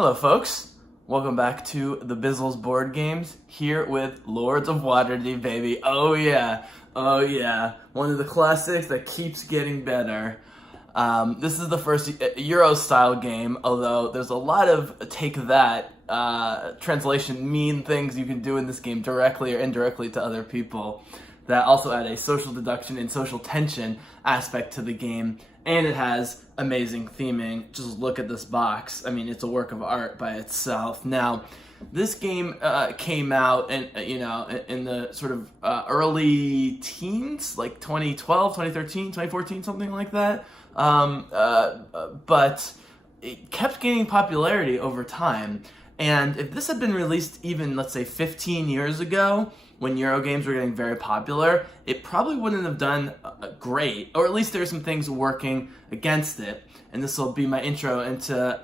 Hello folks, welcome back to the Bizzle's board games, here with Lords of Waterdeep, baby. Oh yeah, one of the classics that keeps getting better. This is the first Euro-style game, although there's a lot of translation mean things you can do in this game directly or indirectly to other people that also add a social deduction and social tension aspect to the game. And it has amazing theming. Just look at this box. I mean, it's a work of art by itself. Now, this game came out in the sort of early teens, like 2012, 2013, 2014, something like that. But it kept gaining popularity over time. And if this had been released even, let's say, 15 years ago, when Euro games were getting very popular, it probably wouldn't have done great, or at least there are some things working against it. And this will be my intro into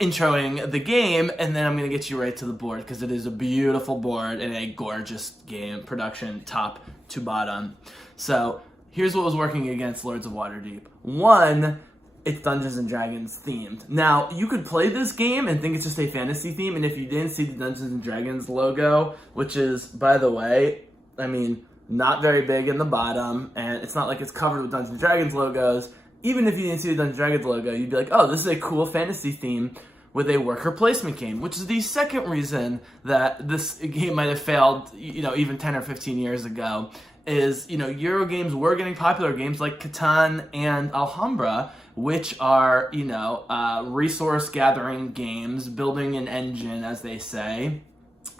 introing the game, and then I'm going to get you right to the board, because it is a beautiful board and a gorgeous game production, top to bottom. So here's what was working against Lords of Waterdeep. One, it's Dungeons & Dragons themed. Now, you could play this game and think it's just a fantasy theme, and if you didn't see the Dungeons & Dragons logo, which is, by the way, I mean, not very big in the bottom, and it's not like it's covered with Dungeons & Dragons logos, even if you didn't see the Dungeons & Dragons logo, you'd be like, oh, this is a cool fantasy theme with a worker placement game, which is the second reason that this game might have failed, even 10 or 15 years ago, is, Euro games were getting popular, games like Catan and Alhambra, which are, resource gathering games, building an engine, as they say.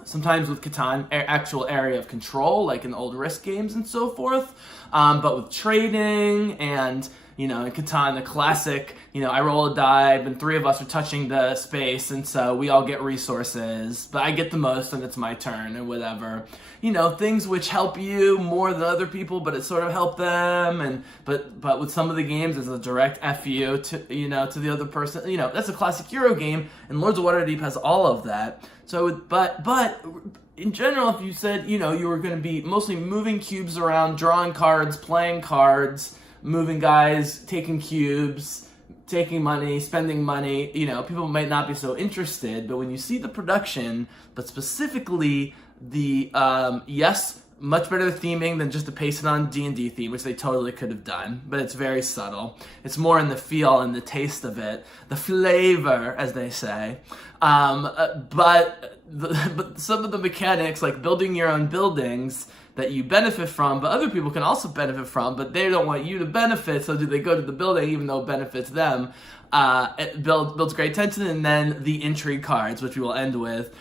Sometimes with Catan, actual area of control, like in old Risk games and so forth, but with trading and, in Catan, the classic, I roll a die, and three of us are touching the space, and so we all get resources, but I get the most, and it's my turn, or whatever. Things which help you more than other people, but it sort of help them, but with some of the games, it's a direct FU to the other person. That's a classic Euro game, and Lords of Waterdeep has all of that. So, but in general, if you said, you were going to be mostly moving cubes around, drawing cards, playing cards, moving guys, taking cubes, taking money, spending money, people might not be so interested, but when you see the production, but specifically the, much better theming than just to paste it on D&D theme, which they totally could have done, but it's very subtle. It's more in the feel and the taste of it, the flavor, as they say. But some of the mechanics, like building your own buildings, that you benefit from, but other people can also benefit from, but they don't want you to benefit, so do they go to the building even though it benefits them? It builds great tension, and then the intrigue cards, which we will end with,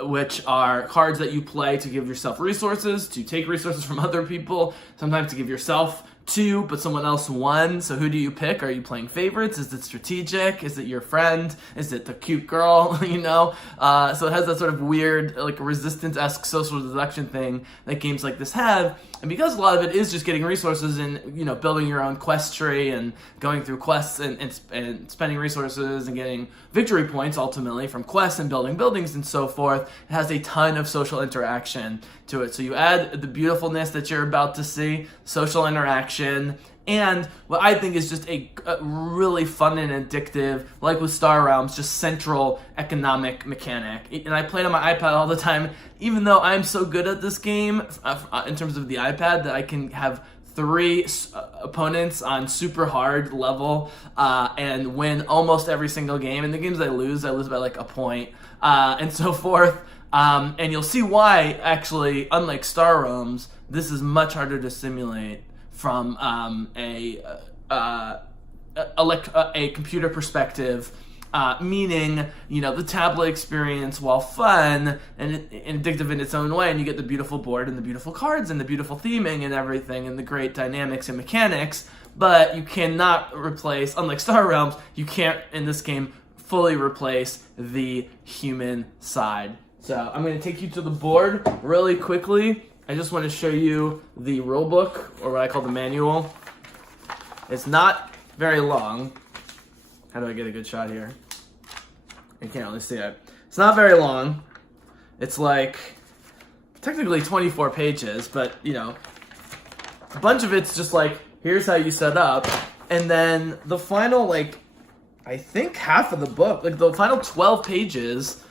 which are cards that you play to give yourself resources, to take resources from other people, sometimes to give yourself 2, but someone else 1. So who do you pick? Are you playing favorites? Is it strategic? Is it your friend? Is it the cute girl? So it has that sort of weird, like, resistance-esque social deduction thing that games like this have. And because a lot of it is just getting resources and, building your own quest tree and going through quests and spending resources and getting victory points ultimately from quests and building buildings and so forth, it has a ton of social interaction to it. So you add the beautifulness that you're about to see, social interaction, and what I think is just a really fun and addictive, like with Star Realms, just central economic mechanic. And I play it on my iPad all the time, even though I'm so good at this game in terms of the iPad that I can have 3 opponents on super hard level and win almost every single game. And the games I lose by like a point and so forth. And you'll see why, actually, unlike Star Realms, this is much harder to simulate from a computer perspective, meaning, the tablet experience, while fun and addictive in its own way, and you get the beautiful board and the beautiful cards and the beautiful theming and everything and the great dynamics and mechanics, but you cannot replace, unlike Star Realms, you can't, in this game, fully replace the human side. So I'm going to take you to the board really quickly. I just want to show you the rule book, or what I call the manual. It's not very long. How do I get a good shot here? You can't really see it. It's not very long. It's like technically 24 pages, but a bunch of it's just like, here's how you set up. And then the final, I think half of the book, like the final 12 pages,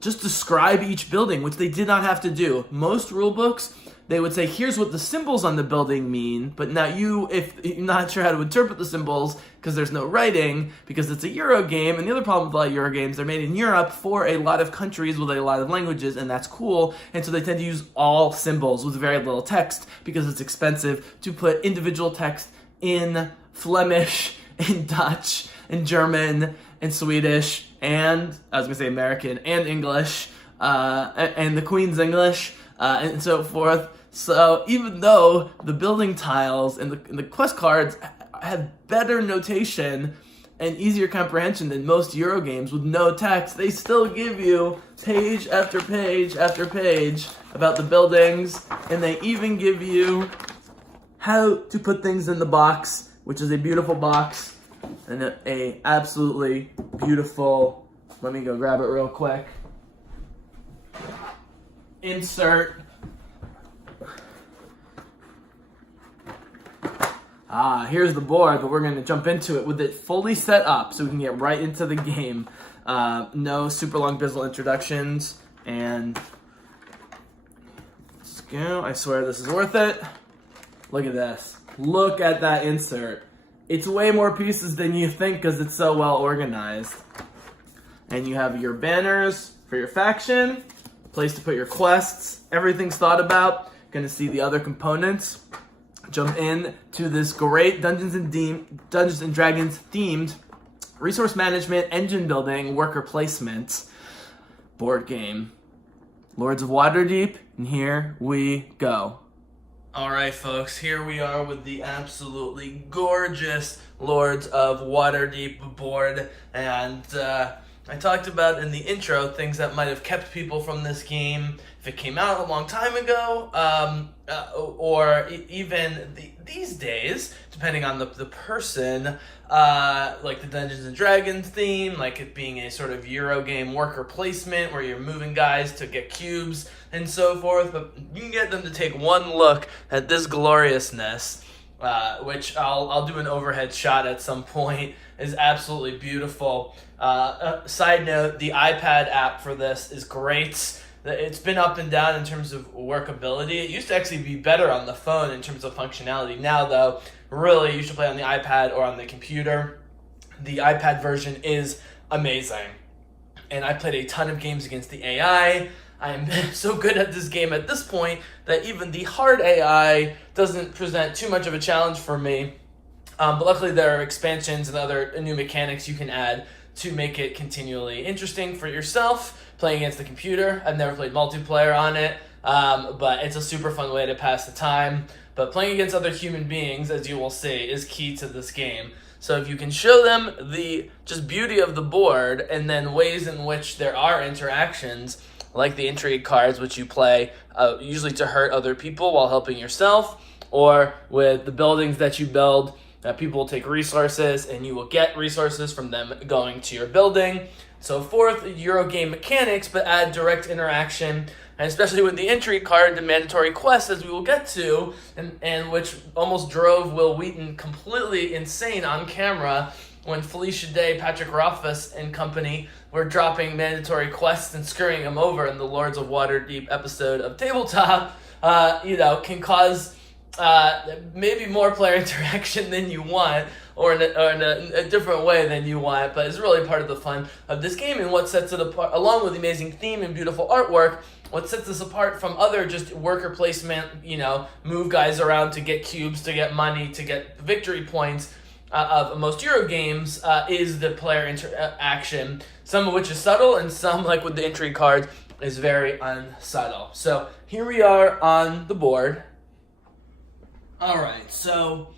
just describe each building, which they did not have to do. Most rule books, they would say, here's what the symbols on the building mean, but now if you're not sure how to interpret the symbols, because there's no writing, because it's a Euro game, and the other problem with a lot of Euro games, they're made in Europe for a lot of countries with a lot of languages, and that's cool, and so they tend to use all symbols with very little text, because it's expensive to put individual text in Flemish, in Dutch, in German, in Swedish, and, I was going to say American, and English, and the Queen's English, and so forth. So even though the building tiles and the quest cards have better notation and easier comprehension than most Euro games with no text, they still give you page after page after page about the buildings, and they even give you how to put things in the box, which is a beautiful box and a absolutely beautiful, let me go grab it real quick, insert. Here's the board, but we're going to jump into it with it fully set up so we can get right into the game. No super long Bizzle introductions, and let's go. I swear this is worth it. Look at this. Look at that insert. It's way more pieces than you think because it's so well organized. And you have your banners for your faction, place to put your quests, everything's thought about. Going to see the other components. Jump in to this great Dungeons and Dragons themed resource management, engine building, worker placement board game. Lords of Waterdeep, and here we go. Alright folks, here we are with the absolutely gorgeous Lords of Waterdeep board, and I talked about in the intro things that might have kept people from this game if it came out a long time ago, or even these days, depending on the person, like the Dungeons and Dragons theme, like it being a sort of Euro game worker placement where you're moving guys to get cubes and so forth, but you can get them to take one look at this gloriousness, which I'll do an overhead shot at some point, is absolutely beautiful. Side note, the iPad app for this is great. It's been up and down in terms of workability. It used to actually be better on the phone in terms of functionality. Now, though, really, you should play on the iPad or on the computer. The iPad version is amazing. And I played a ton of games against the AI. I'm so good at this game at this point that even the hard AI doesn't present too much of a challenge for me. But luckily there are expansions and other new mechanics you can add to make it continually interesting for yourself playing against the computer. I've never played multiplayer on it, but it's a super fun way to pass the time. But playing against other human beings, as you will see, is key to this game. So if you can show them the just beauty of the board and then ways in which there are interactions, like the intrigue cards, which you play usually to hurt other people while helping yourself, or with the buildings that you build, people will take resources and you will get resources from them going to your building. So forth, Euro game mechanics, but add direct interaction, and especially with the intrigue card, the mandatory quest, as we will get to, and which almost drove Will Wheaton completely insane on camera when Felicia Day, Patrick Rothfuss, and company were dropping mandatory quests and screwing them over in the Lords of Waterdeep episode of Tabletop, can cause maybe more player interaction than you want, or in a different way than you want, but it's really part of the fun of this game, and what sets it apart, along with the amazing theme and beautiful artwork, what sets this apart from other just worker placement, move guys around to get cubes, to get money, to get victory points, of most Euro games, is the player interaction, some of which is subtle, and some, like with the intrigue cards, is very unsubtle. So here we are on the board. Alright, so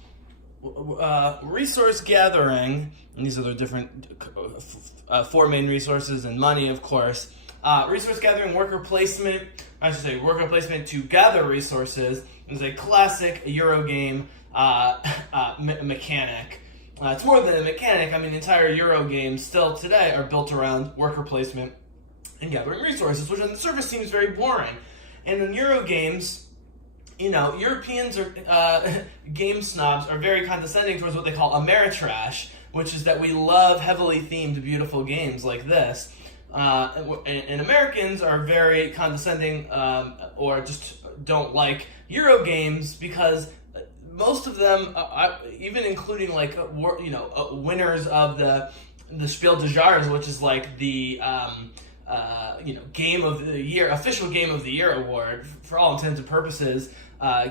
resource gathering, and these are the different four main resources, and money, of course. Resource gathering, worker placement to gather resources is a classic Euro game mechanic. It's more than a mechanic. I mean, entire Euro games still today are built around worker placement and gathering resources, which on the surface seems very boring. And in Euro games, Europeans are game snobs are very condescending towards what they call Ameritrash, which is that we love heavily themed, beautiful games like this. And Americans are very condescending or just don't like Euro games because most of them, even including like winners of the Spiel des Jahres, which is like the game of the year, official game of the year award for all intents and purposes,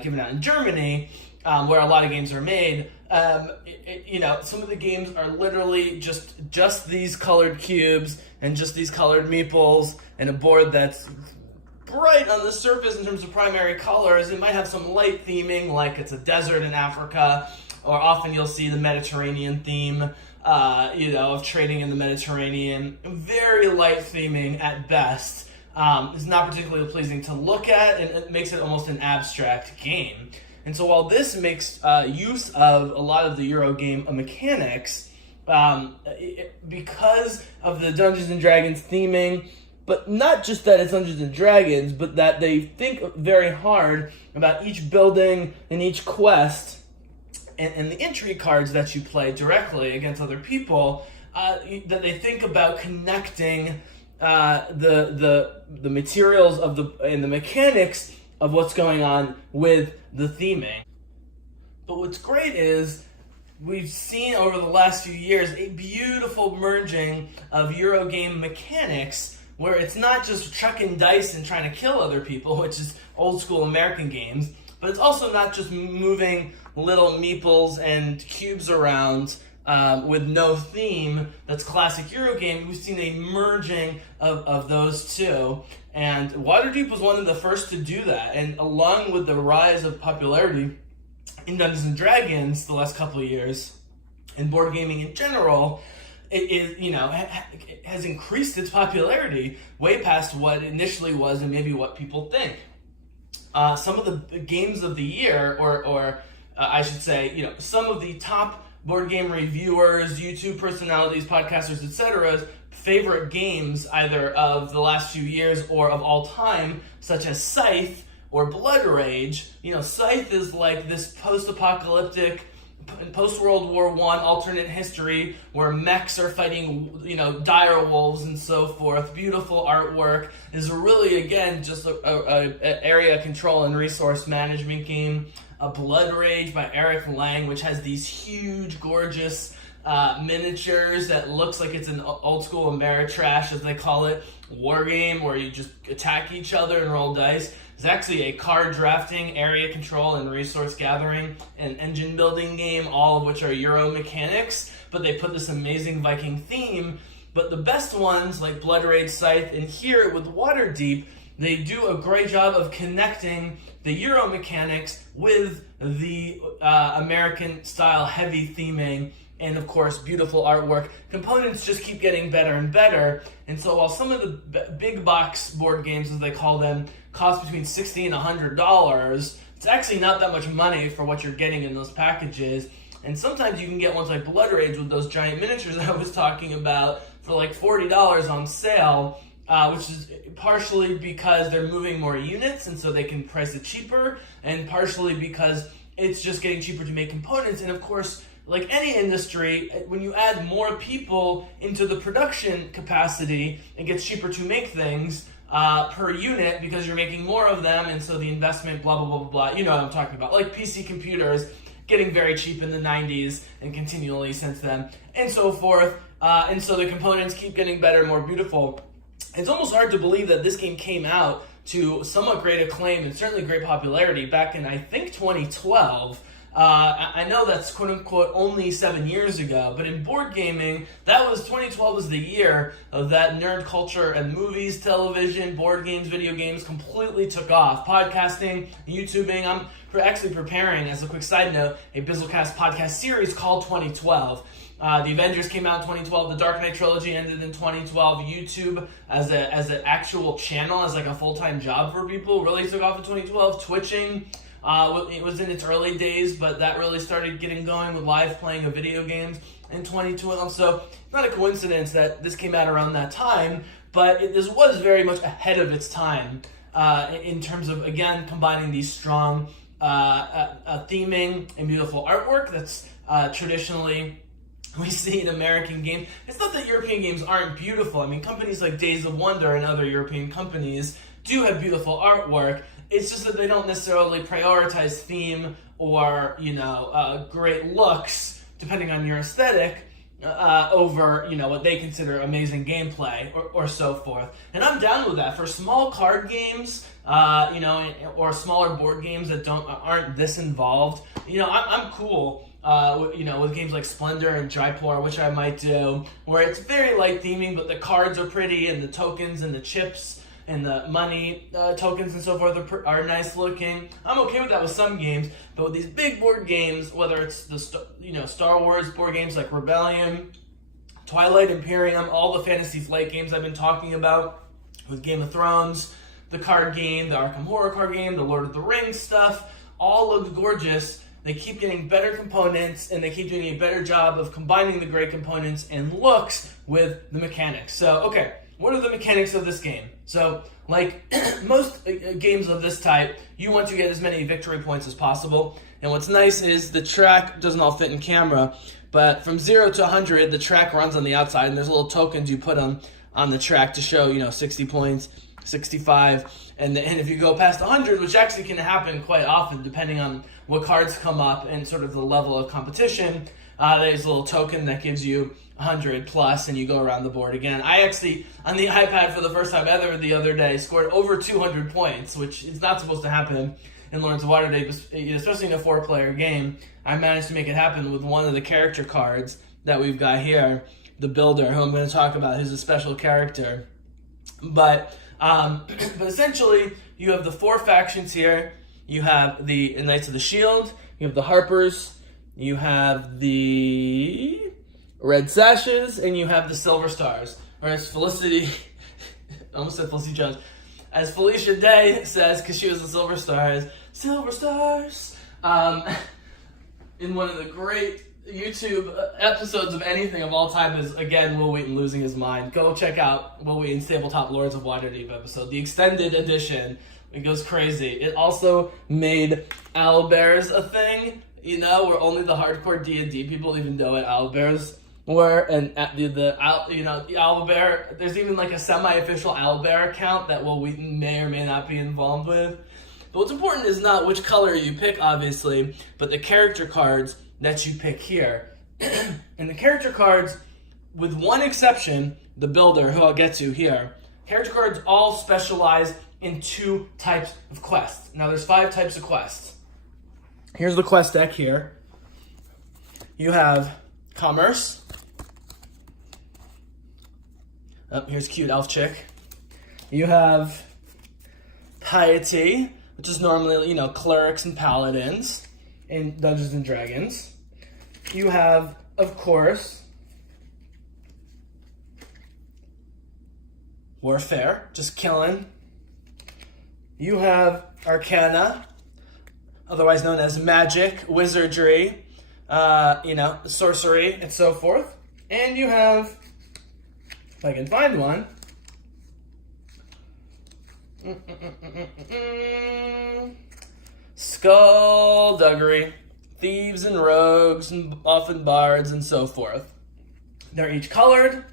given out in Germany, where a lot of games are made. Some of the games are literally just these colored cubes and just these colored meeples and a board that's bright on the surface in terms of primary colors. It might have some light theming, like it's a desert in Africa, or often you'll see the Mediterranean theme, of trading in the Mediterranean. Very light theming at best. It's not particularly pleasing to look at, and it makes it almost an abstract game. And so while this makes use of a lot of the Euro game mechanics, because of the Dungeons & Dragons theming, but not just that it's Dungeons & Dragons, but that they think very hard about each building and each quest and the entry cards that you play directly against other people, that they think about connecting the materials and the mechanics of what's going on with the theming. But what's great is we've seen over the last few years a beautiful merging of Euro game mechanics where it's not just chucking dice and trying to kill other people, which is old school American games, but it's also not just moving little meeples and cubes around with no theme that's classic Euro game. We've seen a merging of those two. And WATERDEEP was one of the first to do that. And along with the rise of popularity in Dungeons & Dragons the last couple of years, and board gaming in general, it has increased its popularity way past what initially was and maybe what people think. Some of the games of the year, or I should say, some of the top board game reviewers, YouTube personalities, podcasters, etc., favorite games either of the last few years or of all time, such as Scythe or Blood Rage. Scythe is like this post-apocalyptic, post-World War I alternate history where mechs are fighting, dire wolves and so forth. Beautiful artwork. Is really, again, just a area control and resource management game. Blood Rage by Eric Lang, which has these huge, gorgeous miniatures that looks like it's an old school Ameritrash, as they call it, war game where you just attack each other and roll dice. It's actually a card drafting, area control, and resource gathering and engine building game, all of which are Euro mechanics, but they put this amazing Viking theme. But the best ones, like Blood Rage, Scythe, and here with WATERDEEP, they do a great job of connecting the Euro mechanics with the American-style heavy theming and, of course, beautiful artwork. Components just keep getting better and better. And so while some of the big box board games, as they call them, cost between $60 and $100, it's actually not that much money for what you're getting in those packages. And sometimes you can get ones like Blood Rage with those giant miniatures I was talking about for like $40 on sale, which is partially because they're moving more units and so they can price it cheaper, and partially because it's just getting cheaper to make components. And of course, like any industry, when you add more people into the production capacity, it gets cheaper to make things per unit because you're making more of them, and so the investment, blah, blah, blah, blah, blah. You know what I'm talking about. Like PC computers getting very cheap in the 90s and continually since then, and so forth. And so the components keep getting better and more beautiful. It's almost hard to believe that this game came out to somewhat great acclaim and certainly great popularity back in, I think, 2012. I know that's quote-unquote only 7 years ago, but in board gaming, 2012 was the year of that nerd culture, and movies, television, board games, video games completely took off. Podcasting, YouTubing. I'm actually preparing, as a quick side note, a Bizzlecast podcast series called 2012. The Avengers came out in 2012. The Dark Knight trilogy ended in 2012. YouTube as an actual channel, as like a full-time job for people, really took off in 2012. Twitching, it was in its early days, but that really started getting going with live playing of video games in 2012. So it's not a coincidence that this came out around that time, but this was very much ahead of its time in terms of, again, combining these strong theming and beautiful artwork that's traditionally we see in American games. It's not that European games aren't beautiful. I mean, companies like Days of Wonder and other European companies do have beautiful artwork. It's just that they don't necessarily prioritize theme or, great looks, depending on your aesthetic, over, what they consider amazing gameplay or so forth. And I'm down with that. For small card games, or smaller board games that aren't this involved, I'm cool. With games like Splendor and Jaipur, which I might do, where it's very light theming, but the cards are pretty, and the tokens and the chips and the money tokens and so forth are nice looking. I'm okay with that with some games, but with these big board games, whether it's the Star Wars board games like Rebellion, Twilight Imperium, all the Fantasy Flight games I've been talking about, with Game of Thrones, the card game, the Arkham Horror card game, the Lord of the Rings stuff, all look gorgeous. They keep getting better components, and they keep doing a better job of combining the great components and looks with the mechanics. So, okay, what are the mechanics of this game? So, like most games of this type, you want to get as many victory points as possible. And what's nice is the track doesn't all fit in camera, but from 0 to 100, the track runs on the outside, and there's little tokens you put on the track to show, 60 points, 65, and if you go past 100, which actually can happen quite often depending on what cards come up and sort of the level of competition, there's a little token that gives you 100 plus, and you go around the board again. I actually, on the iPad for the first time ever the other day, scored over 200 points, which is not supposed to happen in Lords of Waterdeep, especially in a 4-player game. I managed to make it happen with one of the character cards that we've got here, the Builder, who I'm going to talk about, who's a special character. But essentially, you have the 4 factions here. You have the Knights of the Shield, you have the Harpers, you have the Red Sashes, and you have the Silver Stars. Or as Felicity, I almost said Felicity Jones, as Felicia Day says, because she was the Silver Stars, Silver Stars. In one of the great YouTube episodes of anything of all time is, again, Will Wheaton losing his mind. Go check out Will Wheaton's Tabletop Lords of Waterdeep episode, the extended edition. It goes crazy. It also made owlbears a thing, where only the hardcore D&D people even know what owlbears were. And at the owlbear, there's even like a semi-official owlbear account that Will Wheaton may or may not be involved with. But what's important is not which color you pick, obviously, but the character cards that you pick here. And the character cards, with one exception, the Builder, who I'll get to here, character cards all specialize in 2 types of quests. Now, there's 5 types of quests. Here's the quest deck here. You have Commerce. Oh, here's cute elf chick. You have Piety, which is normally, clerics and paladins in Dungeons and Dragons. You have, of course, Warfare, just killing. You have Arcana, otherwise known as magic, wizardry, sorcery, and so forth. And you have, if I can find one, Skullduggery, thieves and rogues, and often bards, and so forth. They're each colored,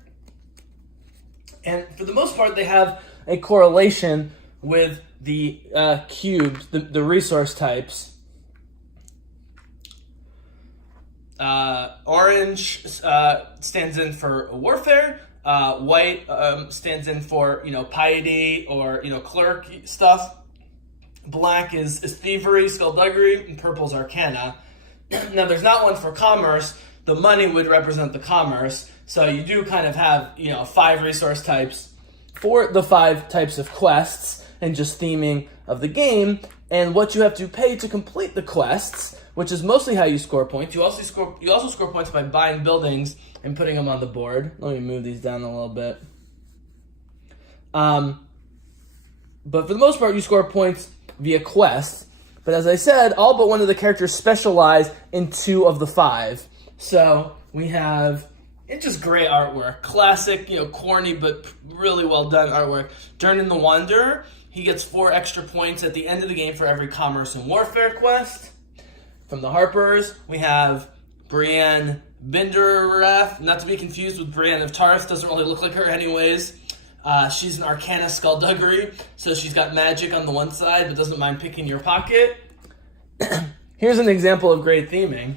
and for the most part, they have a correlation with the cubes, the resource types. Orange stands in for warfare. White stands in for piety or cleric stuff. Black is thievery, skullduggery, and purple's arcana. Now, there's not one for commerce. The money would represent the commerce, so you do kind of have 5 resource types for the 5 types of quests and just theming of the game, and what you have to pay to complete the quests, which is mostly how you score points. You also score points by buying buildings and putting them on the board. Let me move these down a little bit. But for the most part, you score points via quests. But as I said, all but one of the characters specialize in 2 of the 5. So we have, it's just great artwork. Classic, corny, but really well done artwork. Durnan the Wanderer, he gets 4 extra points at the end of the game for every commerce and warfare quest. From the Harpers, we have Brienne Binderrath, not to be confused with Brienne of Tarth, doesn't really look like her anyways. She's an Arcana Skullduggery, so she's got magic on the one side, but doesn't mind picking your pocket. Here's an example of great theming.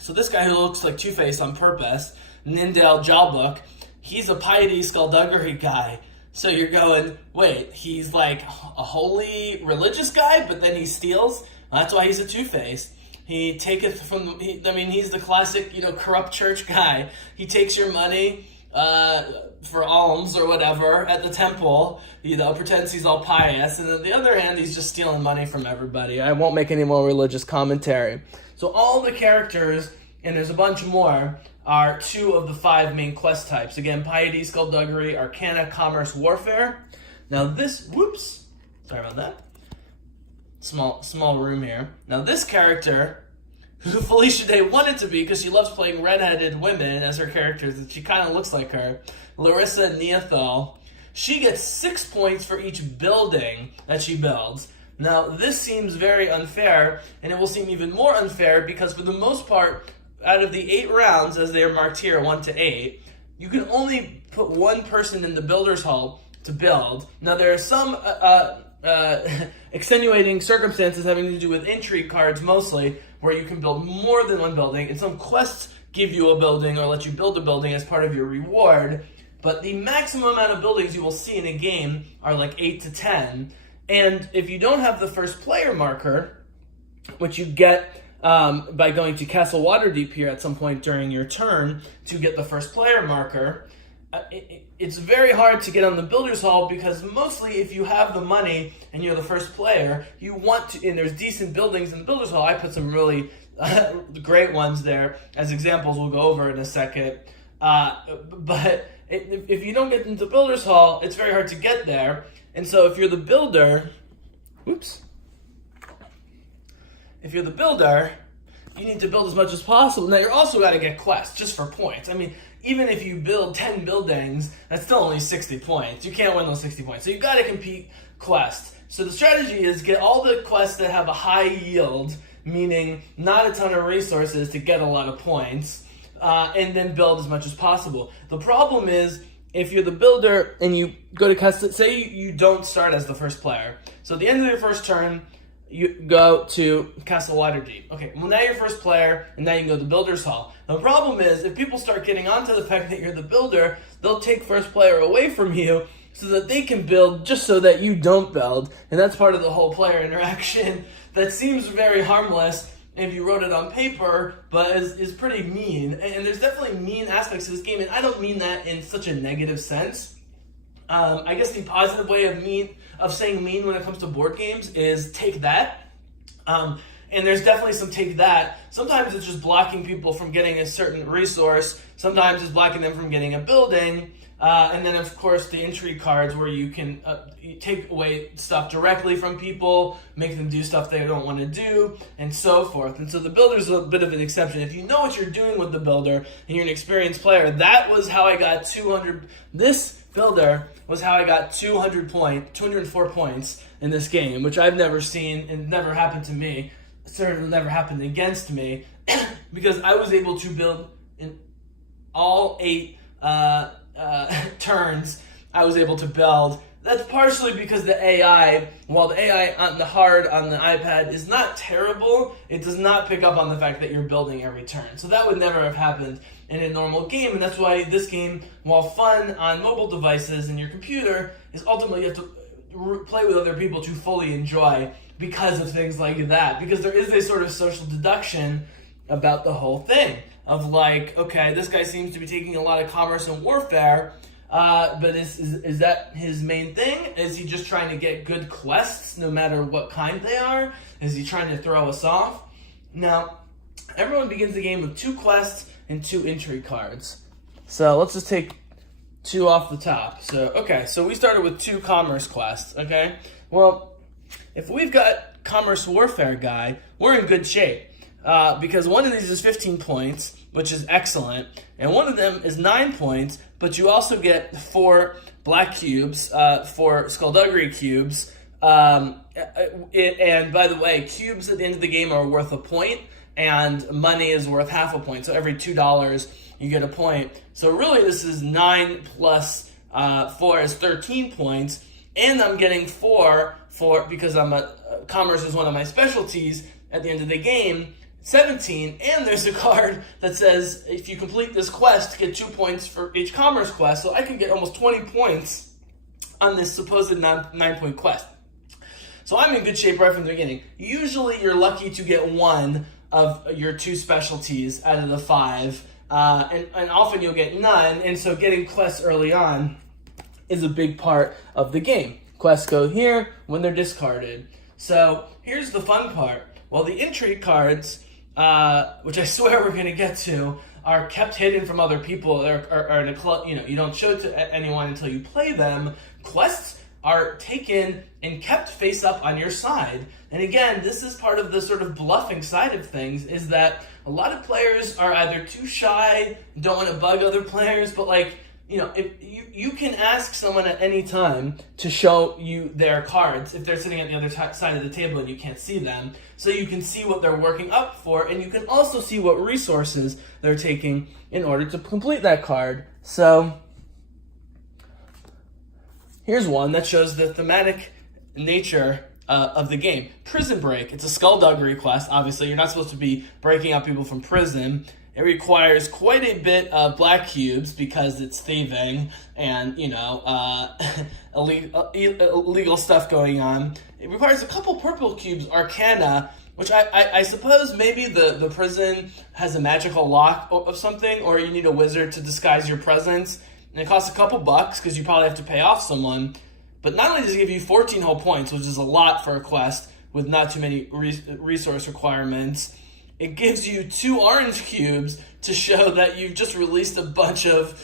So this guy who looks like Two-Face on purpose, Nindale Jawbook, he's a Piety Skullduggery guy. So you're going, wait, he's like a holy religious guy, but then he steals? That's why he's a Two-Face. He taketh from, he's the classic, corrupt church guy. He takes your money for alms or whatever at the temple, pretends he's all pious, and on the other hand, he's just stealing money from everybody. I won't make any more religious commentary. So all the characters, and there's a bunch more, are 2 of the 5 main quest types. Again, Piety, Skullduggery, Arcana, Commerce, Warfare. Now this, sorry about that. Small room here. Now this character, who Felicia Day wanted to be because she loves playing redheaded women as her characters, and she kind of looks like her, Larissa Neothal, she gets 6 points for each building that she builds. Now this seems very unfair, and it will seem even more unfair because for the most part, out of the 8 rounds, as they are marked here, 1 to 8, you can only put 1 person in the Builder's Hall to build. Now there are some extenuating circumstances having to do with intrigue cards mostly, where you can build more than 1 building, and some quests give you a building or let you build a building as part of your reward, but the maximum amount of buildings you will see in a game are like 8 to 10, and if you don't have the first player marker, which you get by going to Castle Waterdeep here at some point during your turn to get the first player marker, it's very hard to get on the Builder's Hall because mostly if you have the money and you're the first player, you want to, and there's decent buildings in the Builder's Hall. I put some really great ones there as examples we'll go over in a second. But if you don't get into Builder's Hall, it's very hard to get there. And so if you're the builder, if you're the builder, you need to build as much as possible. Now, you're also got to get quests just for points. Even if you build 10 buildings, that's still only 60 points. You can't win those 60 points. So you've got to compete quests. So the strategy is get all the quests that have a high yield, meaning not a ton of resources to get a lot of points, and then build as much as possible. The problem is, if you're the builder and you go to custom, say you don't start as the first player. So at the end of your first turn, you go to Castle Waterdeep. Okay, well now you're first player, and now you can go to Builder's Hall. The problem is, if people start getting onto the fact that you're the builder, they'll take first player away from you so that they can build just so that you don't build. And that's part of the whole player interaction that seems very harmless if you wrote it on paper, but is pretty mean. And there's definitely mean aspects to this game, and I don't mean that in such a negative sense. I guess the positive way of saying mean when it comes to board games is take that. And there's definitely some take that. Sometimes it's just blocking people from getting a certain resource. Sometimes it's blocking them from getting a building. And then, of course, the intrigue cards where you can you take away stuff directly from people, make them do stuff they don't want to do, and so forth. And so the builder's a bit of an exception. If you know what you're doing with the builder and you're an experienced player, that was how I got 200. This builder was how I got 204 points in this game, which I've never seen and never happened to me. Certainly never happened against me because I was able to build in all 8 turns. I was able to build. That's partially because the AI, while the AI on the iPad is not terrible, it does not pick up on the fact that you're building every turn. So that would never have happened in a normal game, and that's why this game, while fun on mobile devices and your computer, is ultimately you have to play with other people to fully enjoy because of things like that. Because there is a sort of social deduction about the whole thing of like, okay, this guy seems to be taking a lot of commerce and warfare, but is that his main thing? Is he just trying to get good quests no matter what kind they are? Is he trying to throw us off? Now, everyone begins the game with 2 quests and 2 intrigue cards. So let's just take 2 off the top. So we started with 2 commerce quests, okay? Well, if we've got commerce warfare guy, we're in good shape. Because one of these is 15 points, which is excellent, and one of them is 9 points, but you also get 4 black cubes, 4 skullduggery cubes, and by the way, cubes at the end of the game are worth a point, and money is worth half a point. So every $2, you get a point. So really, this is 9 plus 4 is 13 points, and I'm getting 4 because commerce is one of my specialties at the end of the game. 17, and there's a card that says if you complete this quest, get 2 points for each commerce quest, so I can get almost 20 points on this supposed 9-point quest. So I'm in good shape right from the beginning. Usually you're lucky to get 1 of your 2 specialties out of the 5, and often you'll get none, and so getting quests early on is a big part of the game. Quests go here when they're discarded. So here's the fun part. Well, the intrigue cards, which I swear we're going to get to, are kept hidden from other people, are in a club. You don't show it to anyone until you play them. Quests are taken and kept face up on your side. And again, this is part of the sort of bluffing side of things, is that a lot of players are either too shy, don't want to bug other players, but if you can ask someone at any time to show you their cards if they're sitting at the other side of the table and you can't see them, so you can see what they're working up for, and you can also see what resources they're taking in order to complete that card. So here's one that shows the thematic nature of the game. Prison Break. It's a skullduggery quest. Obviously, you're not supposed to be breaking out people from prison. It requires quite a bit of black cubes because it's thieving and, illegal stuff going on. It requires a couple purple cubes, Arcana, which I suppose maybe the prison has a magical lock of something, or you need a wizard to disguise your presence. And it costs a couple bucks because you probably have to pay off someone. But not only does it give you 14 whole points, which is a lot for a quest with not too many resource requirements, it gives you 2 orange cubes to show that you've just released a bunch of,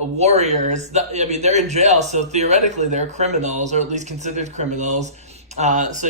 warriors. They're in jail, so theoretically they're criminals, or at least considered criminals. So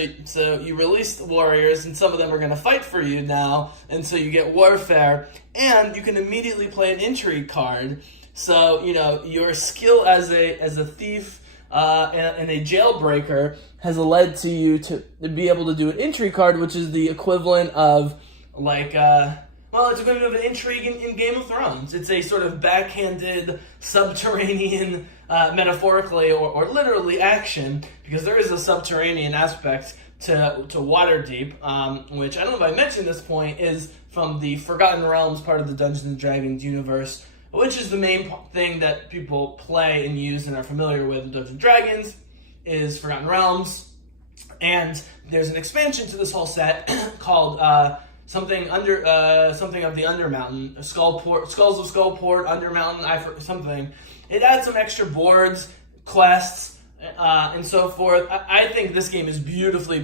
you release warriors, and some of them are going to fight for you now, and so you get warfare, and you can immediately play an intrigue card. So your skill as a thief and a jailbreaker has led to you to be able to do an intrigue card, which is the equivalent of it's equivalent of an intrigue in Game of Thrones. It's a sort of backhanded, subterranean, metaphorically or literally action, because there is a subterranean aspect to WATERDEEP, which I don't know if I mentioned this point, is from the Forgotten Realms part of the Dungeons & Dragons universe, which is the main thing that people play and use and are familiar with in Dungeons & Dragons, is Forgotten Realms. And there's an expansion to this whole set called something of the Undermountain, Skulls of Skullport, Undermountain, something. It adds some extra boards, quests, and so forth. I think this game is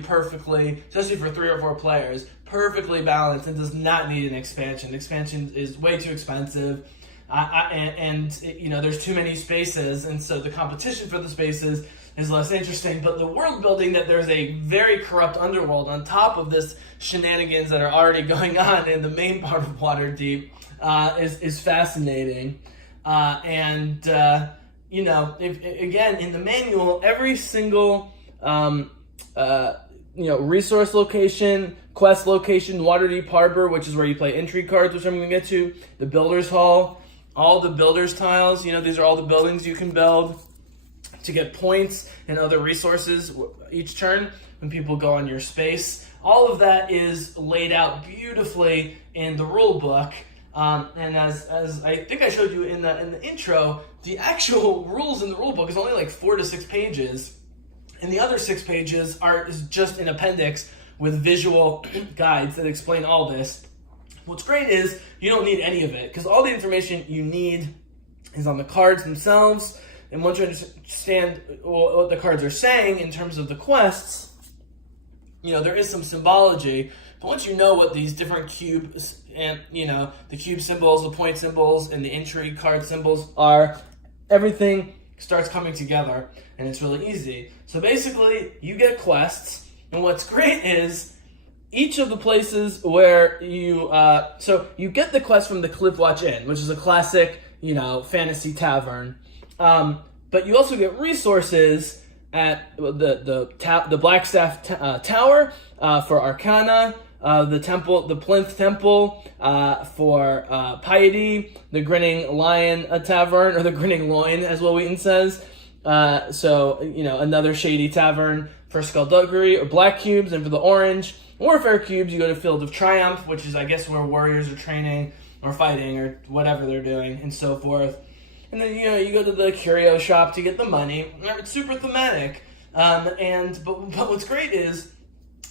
perfectly, especially for 3 or 4 players, perfectly balanced and does not need an expansion. The expansion is way too expensive. There's too many spaces, and so the competition for the spaces is less interesting. But the world building, that there's a very corrupt underworld on top of this shenanigans that are already going on in the main part of WATERDEEP, is fascinating. Again, in the manual, every single resource location, quest location, WATERDEEP Harbor, which is where you play intrigue cards, which I'm going to get to, the Builder's Hall, all the builder's tiles, these are all the buildings you can build to get points and other resources each turn when people go on your space. All of that is laid out beautifully in the rule book. And as I think I showed you in the intro, the actual rules in the rule book is only like 4 to 6 pages. And the other 6 pages is just an appendix with visual guides that explain all this. What's great is you don't need any of it, because all the information you need is on the cards themselves. And once you understand what the cards are saying in terms of the quests, there is some symbology. But once you know what these different cubes and, the cube symbols, the point symbols, and the intrigue card symbols are, everything starts coming together, and it's really easy. So basically, you get quests, and what's great is each of the places where you get the quest from the Cliffwatch Inn, which is a classic, fantasy tavern. But you also get resources at the Blackstaff Tower for Arcana, the Plinth Temple for piety, the Grinning Lion Tavern, or the Grinning Loin, as Will Wheaton says. So, another shady tavern for skullduggery or black cubes, and for the orange warfare cubes, you go to Field of Triumph, which is, I guess, where warriors are training or fighting or whatever they're doing, and so forth. And then, you go to the curio shop to get the money. It's super thematic. But what's great is,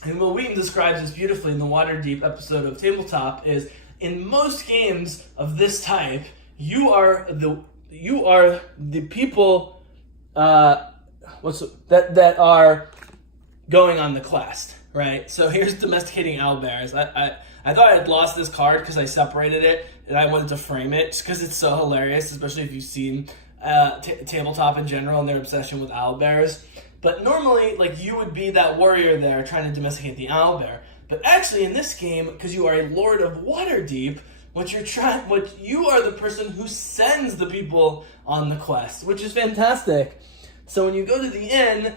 and Will Wheaton describes this beautifully in the Waterdeep episode of Tabletop, is in most games of this type, you are the people that are going on the quest, right? So here's domesticating owlbears. I thought I had lost this card because I separated it, and I wanted to frame it just because it's so hilarious, especially if you've seen Tabletop in general and their obsession with owlbears. But normally, you would be that warrior there trying to domesticate the owlbear. But actually, in this game, because you are a Lord of Waterdeep, you are the person who sends the people on the quest, which is fantastic. So when you go to the inn,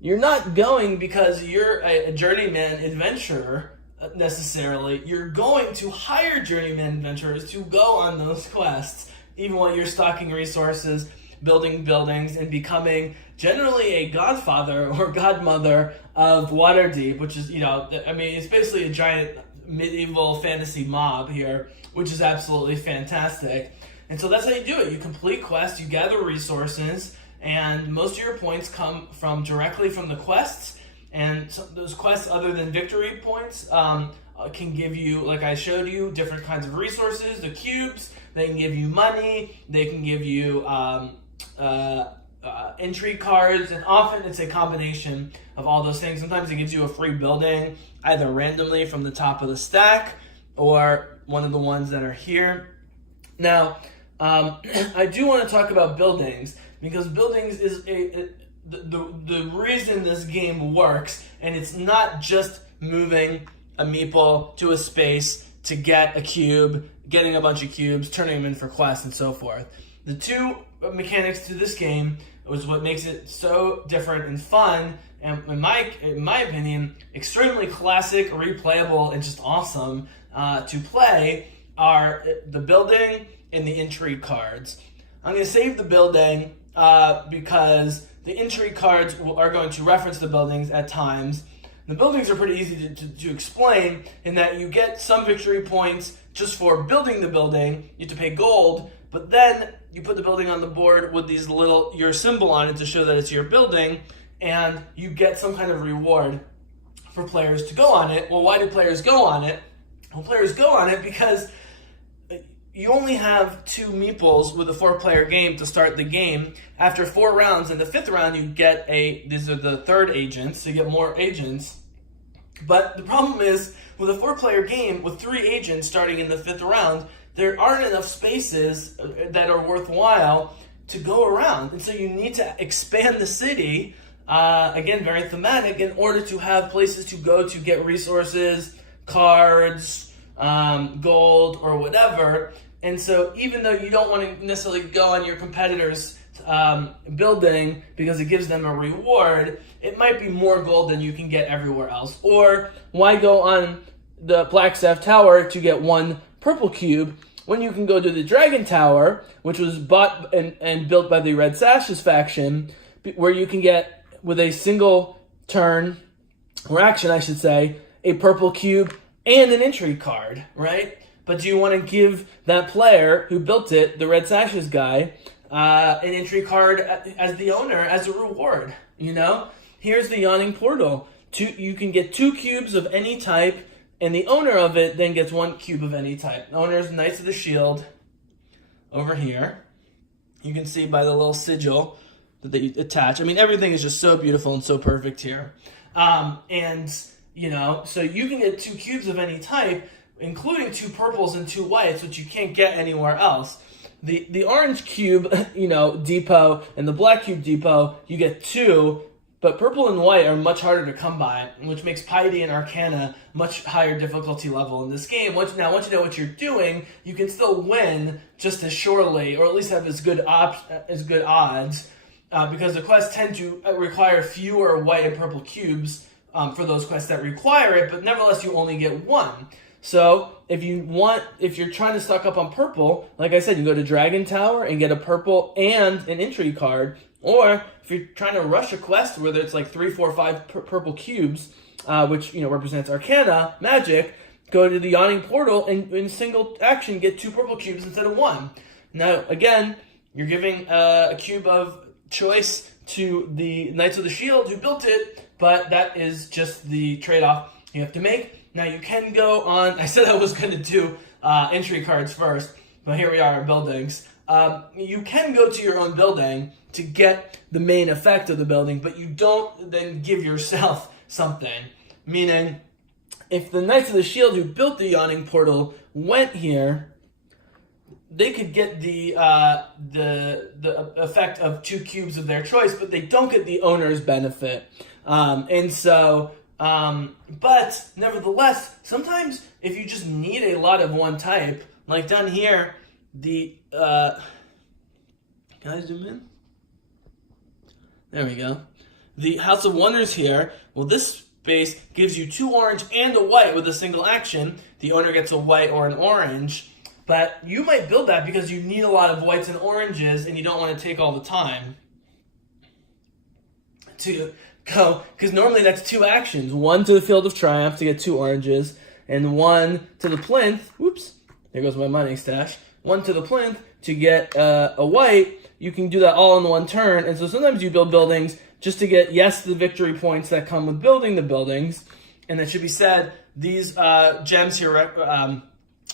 you're not going because you're a journeyman adventurer necessarily. You're going to hire journeyman adventurers to go on those quests, even while you're stocking resources, building buildings, and becoming generally a godfather or godmother of Waterdeep, which is, it's basically a giant medieval fantasy mob here, which is absolutely fantastic. And so that's how you do it. You complete quests, you gather resources, and most of your points come directly from the quests. And so those quests, other than victory points, can give you, like I showed you, different kinds of resources. The cubes, they can give you money, they can give you intrigue cards, and often it's a combination of all those things. Sometimes it gives you a free building, either randomly from the top of the stack, or one of the ones that are here. Now, I do want to talk about buildings, because buildings is the reason this game works, and it's not just moving a meeple to a space to get a cube, getting a bunch of cubes, turning them in for quests, and so forth. The two mechanics to this game was what makes it so different and fun, and in my opinion, extremely classic, replayable, and just awesome to play, are the building and the intrigue cards. I'm going to save the building because the intrigue cards are going to reference the buildings at times. The buildings are pretty easy to explain, in that you get some victory points just for building the building. You have to pay gold, but then you put the building on the board with your symbol on it to show that it's your building, and you get some kind of reward for players to go on it. Well, why do players go on it? Well, players go on it because you only have 2 meeples with a 4-player game to start the game. After 4 rounds, in the 5th round, you get these are the 3rd agents, so you get more agents. But the problem is, with a 4-player game, with 3 agents starting in the 5th round, there aren't enough spaces that are worthwhile to go around. And so you need to expand the city, again, very thematic, in order to have places to go to get resources, cards, gold, or whatever. And so even though you don't want to necessarily go on your competitor's building because it gives them a reward, it might be more gold than you can get everywhere else. Or why go on the Blackstaff Tower to get 1 purple cube when you can go to the Dragon Tower, which was bought and built by the Red Sashes faction, where you can get, with a single turn, or action I should say, a purple cube and an intrigue card, right? But do you want to give that player who built it, the Red Sashes guy, an intrigue card as the owner, as a reward? Here's the Yawning Portal. You can get 2 cubes of any type, and the owner of it then gets 1 cube of any type. The owner's Knights of the Shield over here. You can see by the little sigil that they attach. Everything is just so beautiful and so perfect here. So you can get 2 cubes of any type, including 2 purples and 2 whites, which you can't get anywhere else. The orange cube, depot, and the black cube depot, you get 2, but purple and white are much harder to come by, which makes Piety and Arcana much higher difficulty level in this game. Once you know what you're doing, you can still win just as surely, or at least have as good odds, because the quests tend to require fewer white and purple cubes for those quests that require it, but nevertheless you only get one. So if you're trying to stock up on purple, like I said, you go to Dragon Tower and get a purple and an entry card. Or if you're trying to rush a quest, whether it's like 3, 4, 5 purple cubes, which represents Arcana, magic, go to the Yawning Portal and in single action get 2 purple cubes instead of 1. Now again, you're giving a cube of choice to the Knights of the Shield who built it, but that is just the trade-off you have to make. Now you can go on, I said I was going to do entry cards first, but here we are in buildings. You can go to your own building to get the main effect of the building, but you don't then give yourself something. Meaning, if the Knights of the Shield who built the Yawning Portal went here, they could get the effect of 2 cubes of their choice, but they don't get the owner's benefit. But nevertheless, sometimes if you just need a lot of one type, like down here, can I zoom in? There we go. The House of Wonders here, well, this space gives you 2 orange and a white with a single action. The owner gets a white or an orange, but you might build that because you need a lot of whites and oranges and you don't want to take all the time to go, because normally that's 2 actions. 1 to the Field of Triumph to get 2 oranges, and 1 to the Plinth. Whoops, there goes my money stash. 1 to the Plinth to get a white. You can do that all in 1 turn, and so sometimes you build buildings just to get, yes, the victory points that come with building the buildings. And that should be said, these gems here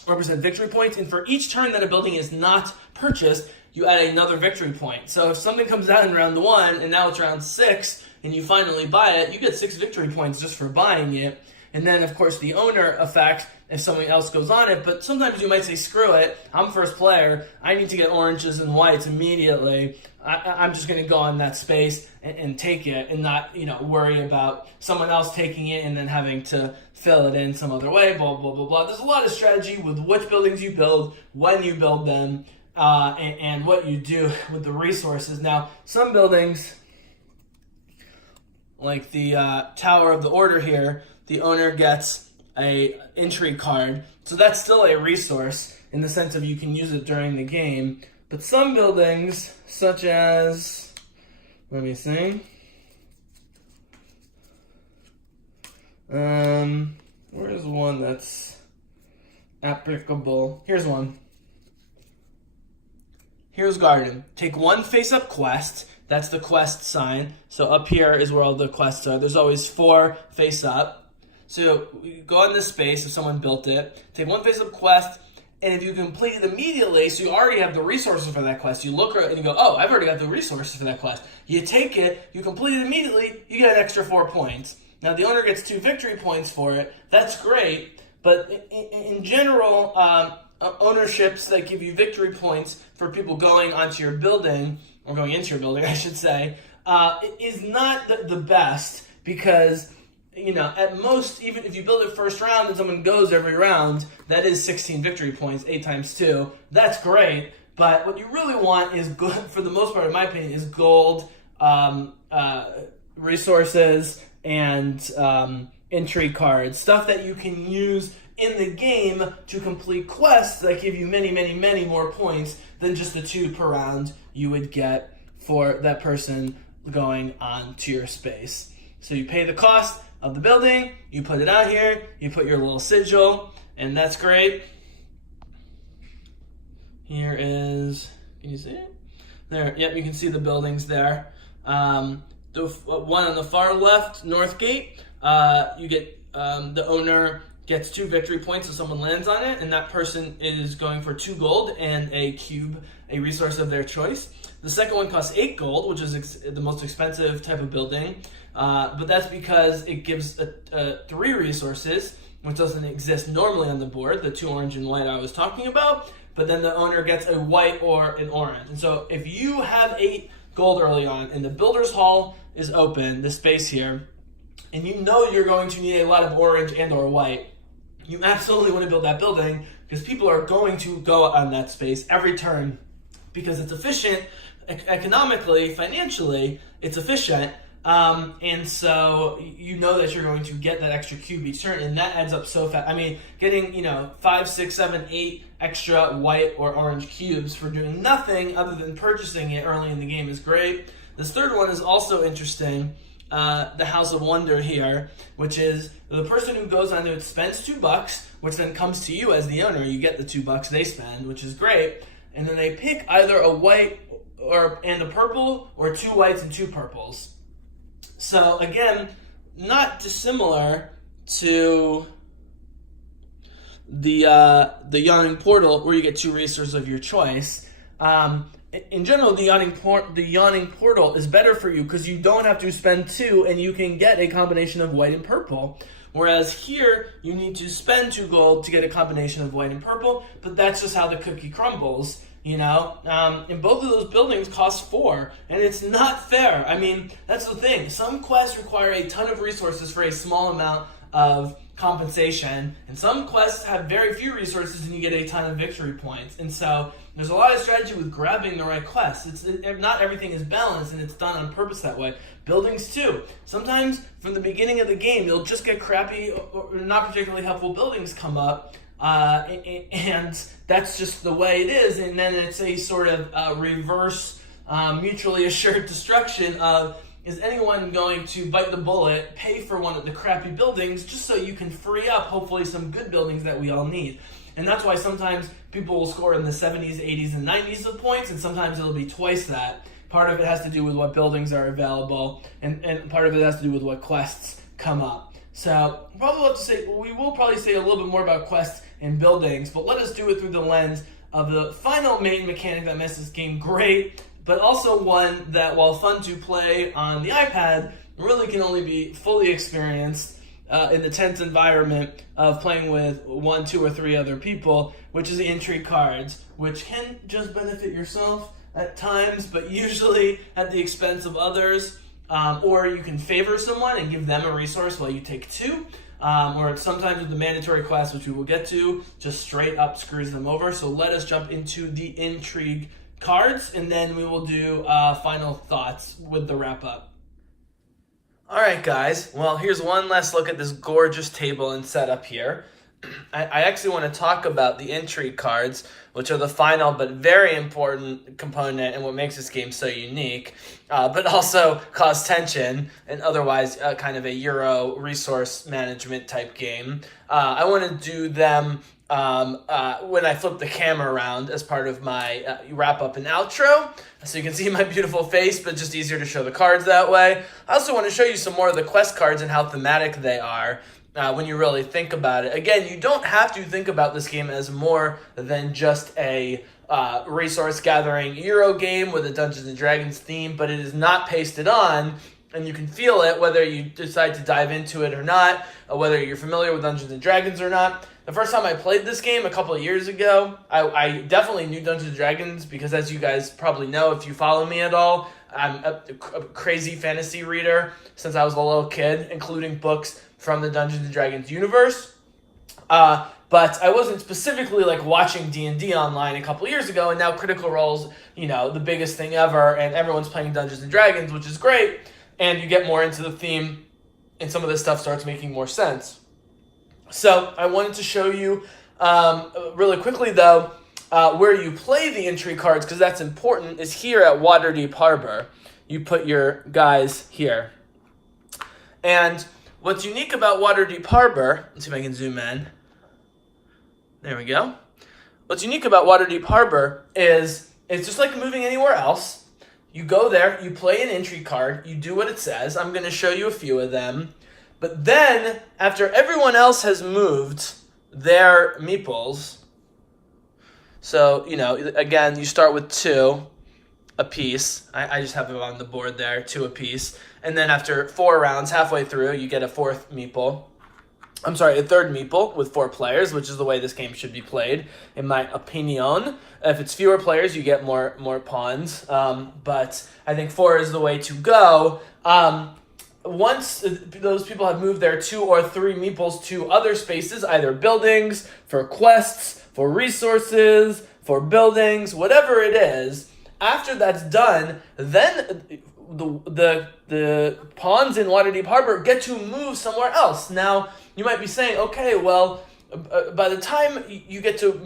represent victory points, and for each turn that a building is not purchased, you add another victory point. So if something comes out in round 1, and now it's round 6, and you finally buy it, you get 6 victory points just for buying it. And then, of course, the owner effect if something else goes on it. But sometimes you might say, screw it, I'm first player, I need to get oranges and whites immediately. I'm just going to go on that space and take it and not, worry about someone else taking it and then having to fill it in some other way, blah, blah, blah, blah. There's a lot of strategy with which buildings you build, when you build them, and what you do with the resources. Now, some buildings, like the Tower of the Order here, the owner gets a entry card. So that's still a resource in the sense of you can use it during the game. But some buildings, such as, let me see. Where's one that's applicable? Here's one. Here's Garden. Take 1 face-up quest. That's the quest sign. So up here is where all the quests are. There's always 4 face-up. So you go on this space if someone built it. Take 1 face-up quest. And if you complete it immediately, so you already have the resources for that quest, you look and you go, oh, I've already got the resources for that quest. You take it, you complete it immediately, you get an extra 4 points. Now, the owner gets 2 victory points for it. That's great, but in general, ownerships that give you victory points for people going onto your building, or going into your building, I should say, is not the best because, at most, even if you build it first round and someone goes every round, that is 16 victory points, 8 times 2. That's great, but what you really want is good, for the most part, in my opinion, is gold, resources, and entry cards. Stuff that you can use in the game to complete quests that give you many, many, many more points than just the 2 per round you would get for that person going on to your space. So you pay the cost of the building, you put it out here, you put your little sigil, and that's great. Here is, can you see it? There, yep, you can see the buildings there. The one on the far left, North Gate, you get, the owner gets 2 victory points if someone lands on it, and that person is going for 2 gold and a cube, a resource of their choice. The second one costs 8 gold, which is the most expensive type of building, but that's because it gives 3 resources, which doesn't exist normally on the board, the 2 orange and white I was talking about, but then the owner gets a white or an orange. And so if you have 8 gold early on, and the Builder's Hall is open, the space here, and you know you're going to need a lot of orange and or white, you absolutely want to build that building because people are going to go on that space every turn because it's efficient, economically, financially, it's efficient, And so you know that you're going to get that extra cube each turn, and that adds up so fast. I mean, getting 5, 6, 7, 8 extra white or orange cubes for doing nothing other than purchasing it early in the game is great. This third one is also interesting. The House of Wonder here, which is the person who goes onto it spends $2, which then comes to you as the owner. You get the $2 they spend, which is great, and then they pick either a white and a purple or 2 whites and 2 purples. So again, not dissimilar to the Yawning Portal, where you get 2 resources of your choice. In general, the Yawning Portal is better for you because you don't have to spend 2, and you can get a combination of white and purple. Whereas here, you need to spend 2 gold to get a combination of white and purple, but that's just how the cookie crumbles. And both of those buildings cost 4, and it's not fair. I mean, that's the thing. Some quests require a ton of resources for a small amount of compensation, and some quests have very few resources and you get a ton of victory points. And so there's a lot of strategy with grabbing the right quests. Not everything is balanced, and it's done on purpose that way. Buildings too. Sometimes from the beginning of the game, you'll just get crappy or not particularly helpful buildings come up. And that's just the way it is, and then it's a sort of reverse mutually assured destruction of, is anyone going to bite the bullet, pay for one of the crappy buildings just so you can free up hopefully some good buildings that we all need. And that's why sometimes people will score in the 70s, 80s, and 90s of points, and sometimes it'll be twice that. Part of it has to do with what buildings are available, and part of it has to do with what quests come up. So we will probably say a little bit more about quests and buildings, but let us do it through the lens of the final main mechanic that makes this game great, but also one that, while fun to play on the iPad, really can only be fully experienced in the tense environment of playing with 1, 2, or 3 other people, which is the intrigue cards, which can just benefit yourself at times, but usually at the expense of others. Or you can favor someone and give them a resource while you take 2. Or sometimes with the mandatory class, which we will get to, just straight up screws them over. So let us jump into the intrigue cards, and then we will do final thoughts with the wrap up. Alright guys, well here's one last look at this gorgeous table and setup here. I actually want to talk about the intrigue cards, which are the final but very important component and what makes this game so unique, but also cause tension and otherwise kind of a Euro resource management type game. I want to do them when I flip the camera around as part of my wrap up and outro, so you can see my beautiful face, but just easier to show the cards that way. I also want to show you some more of the quest cards and how thematic they are. When you really think about it. Again, you don't have to think about this game as more than just a resource gathering Euro game with a Dungeons & Dragons theme, but it is not pasted on, and you can feel it whether you decide to dive into it or not, or whether you're familiar with Dungeons & Dragons or not. The first time I played this game a couple of years ago, I definitely knew Dungeons & Dragons because, as you guys probably know if you follow me at all, I'm a crazy fantasy reader since I was a little kid, including books from the Dungeons & Dragons universe. But I wasn't specifically like watching D&D online a couple years ago, and now Critical Role's, the biggest thing ever, and everyone's playing Dungeons & Dragons, which is great, and you get more into the theme, and some of this stuff starts making more sense. So I wanted to show you really quickly, though, where you play the intrigue cards, because that's important, is here at Waterdeep Harbor. You put your guys here. And what's unique about Waterdeep Harbor, let's see if I can zoom in. There we go. What's unique about Waterdeep Harbor is it's just like moving anywhere else. You go there, you play an intrigue card, you do what it says. I'm going to show you a few of them. But then, after everyone else has moved their meeples, so, again, you start with 2 apiece. I just have it on the board there, 2 apiece. And then after 4 rounds, halfway through, you get a 4th meeple. I'm sorry, a 3rd meeple with 4 players, which is the way this game should be played, in my opinion. If it's fewer players, you get more pawns. But I think 4 is the way to go. Once those people have moved their 2 or 3 meeples to other spaces, either buildings, for quests, for resources, for buildings, whatever it is, after that's done, then the pawns in Waterdeep Harbor get to move somewhere else. Now, you might be saying, okay, well, by the time you get to by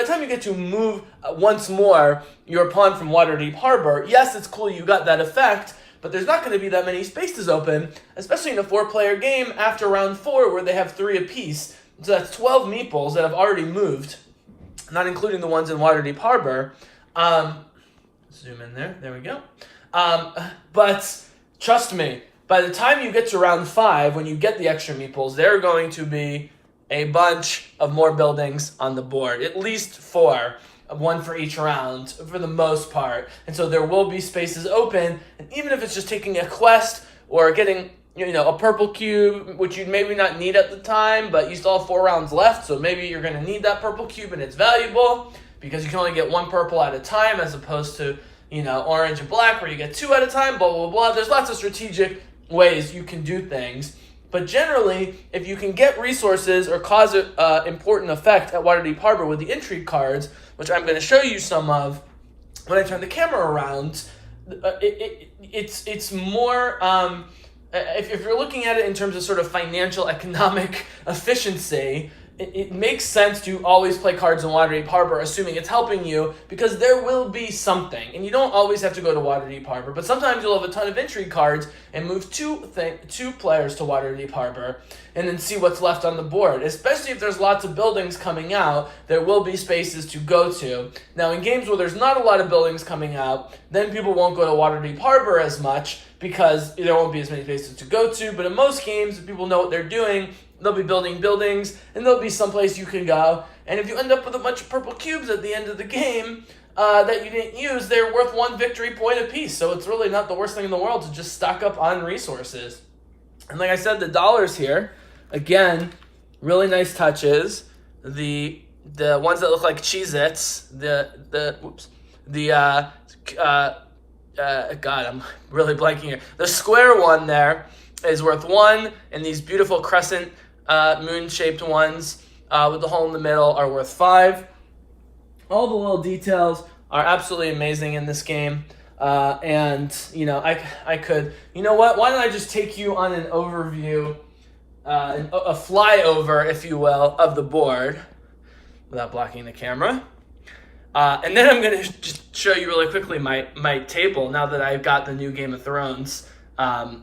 the time you get to move once more your pawn from Waterdeep Harbor, yes, it's cool you got that effect, but there's not going to be that many spaces open, especially in a 4-player game after round 4 where they have 3 apiece. So that's 12 meeples that have already moved, not including the ones in Waterdeep Harbor. Zoom in there. There we go. But trust me, by the time you get to round 5, when you get the extra meeples, there are going to be a bunch of more buildings on the board. At least 4, 1 for each round, for the most part. And so there will be spaces open, and even if it's just taking a quest or getting, a purple cube, which you'd maybe not need at the time, but you still have 4 rounds left, so maybe you're going to need that purple cube and it's valuable because you can only get 1 purple at a time as opposed to, orange and black where you get 2 at a time, blah, blah, blah. There's lots of strategic ways you can do things. But generally, if you can get resources or cause an important effect at Waterdeep Harbor with the intrigue cards, which I'm going to show you some of when I turn the camera around, it's more... If you're looking at it in terms of sort of financial economic efficiency, it makes sense to always play cards in Waterdeep Harbor, assuming it's helping you, because there will be something. And you don't always have to go to Waterdeep Harbor, but sometimes you'll have a ton of intrigue cards and move two players to Waterdeep Harbor and then see what's left on the board. Especially if there's lots of buildings coming out, there will be spaces to go to. Now, in games where there's not a lot of buildings coming out, then people won't go to Waterdeep Harbor as much because there won't be as many spaces to go to. But in most games, if people know what they're doing, they'll be building buildings, and there'll be someplace you can go. And if you end up with a bunch of purple cubes at the end of the game that you didn't use, they're worth 1 victory point apiece. So it's really not the worst thing in the world to just stock up on resources. And like I said, the dollars here, again, really nice touches. The ones that look like Cheez-Its, God, I'm really blanking here. The square one there is worth 1, and these beautiful crescent moon-shaped ones with the hole in the middle are worth 5. All the little details are absolutely amazing in this game. And, I could... You know what? Why don't I just take you on an overview, a flyover, if you will, of the board without blocking the camera. And then I'm going to just show you really quickly my table now that I've got the new Game of Thrones,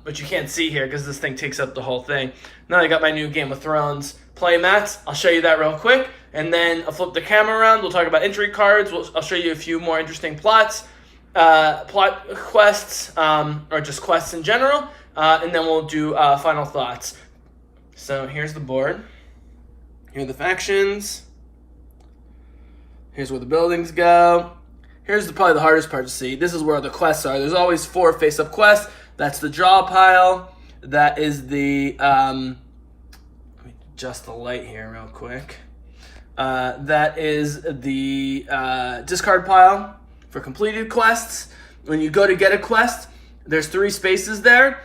which you can't see here because this thing takes up the whole thing. Now I got my new Game of Thrones play mats. I'll show you that real quick, and then I'll flip the camera around. We'll talk about entry cards. I'll show you a few more interesting plot quests, or just quests in general, and then we'll do final thoughts. So here's the board. Here are the factions. Here's where the buildings go. Here's probably the hardest part to see. This is where the quests are. There's always 4 face-up quests. That's the draw pile. That is the... let me adjust the light here real quick. That is the discard pile for completed quests. When you go to get a quest, there's 3 spaces there.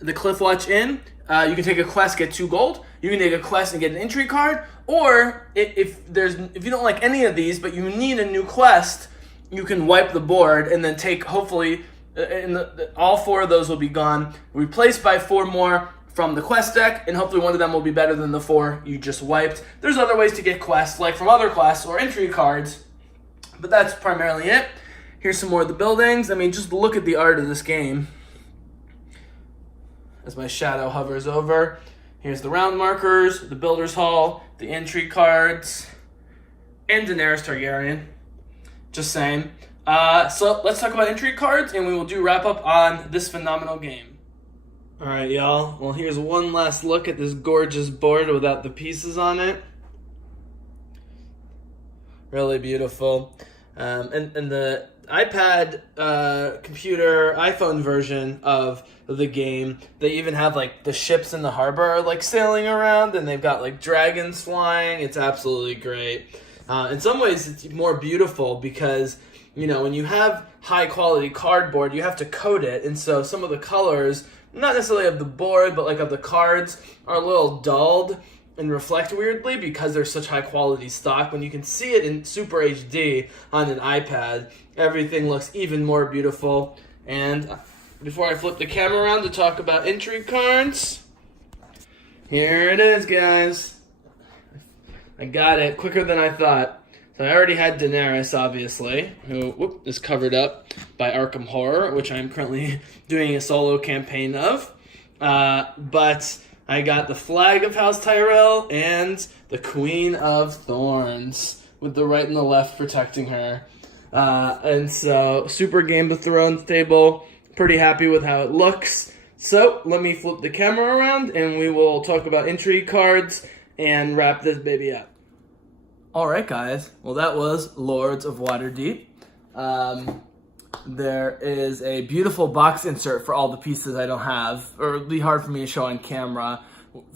The Cliffwatch Inn. You can take a quest, get 2 gold. You can take a quest and get an entry card. Or if you don't like any of these, but you need a new quest, you can wipe the board and then take, hopefully, all 4 of those will be gone, replaced by 4 more from the quest deck, and hopefully one of them will be better than the 4 you just wiped. There's other ways to get quests, like from other quests or entry cards, but that's primarily it. Here's some more of the buildings. I mean, just look at the art of this game as my shadow hovers over. Here's the round markers, the Builder's Hall, the entry cards, and Daenerys Targaryen. Just saying. So let's talk about entry cards, and we will do wrap up on this phenomenal game. All right, y'all. Well, here's one last look at this gorgeous board without the pieces on it. Really beautiful. And the iPad, computer, iPhone version of the game, they even have like the ships in the harbor are like sailing around, and they've got like dragons flying. It's absolutely great. In some ways, it's more beautiful because, when you have high quality cardboard, you have to coat it, and so some of the colors, not necessarily of the board, but like of the cards, are a little dulled. and reflect weirdly because they're such high quality stock. When you can see it in Super HD on an iPad, everything looks even more beautiful. And before I flip the camera around to talk about entry cards, here it is, guys. I got it quicker than I thought. So I already had Daenerys, obviously, who is covered up by Arkham Horror, which I'm currently doing a solo campaign of. But I got the Flag of House Tyrell and the Queen of Thorns, with the right and the left protecting her. And so, super Game of Thrones table. Pretty happy with how it looks. So, let me flip the camera around, and we will talk about entry cards and wrap this baby up. Alright guys, well that was Lords of Waterdeep. There is a beautiful box insert for all the pieces I don't have, or it'd be hard for me to show on camera.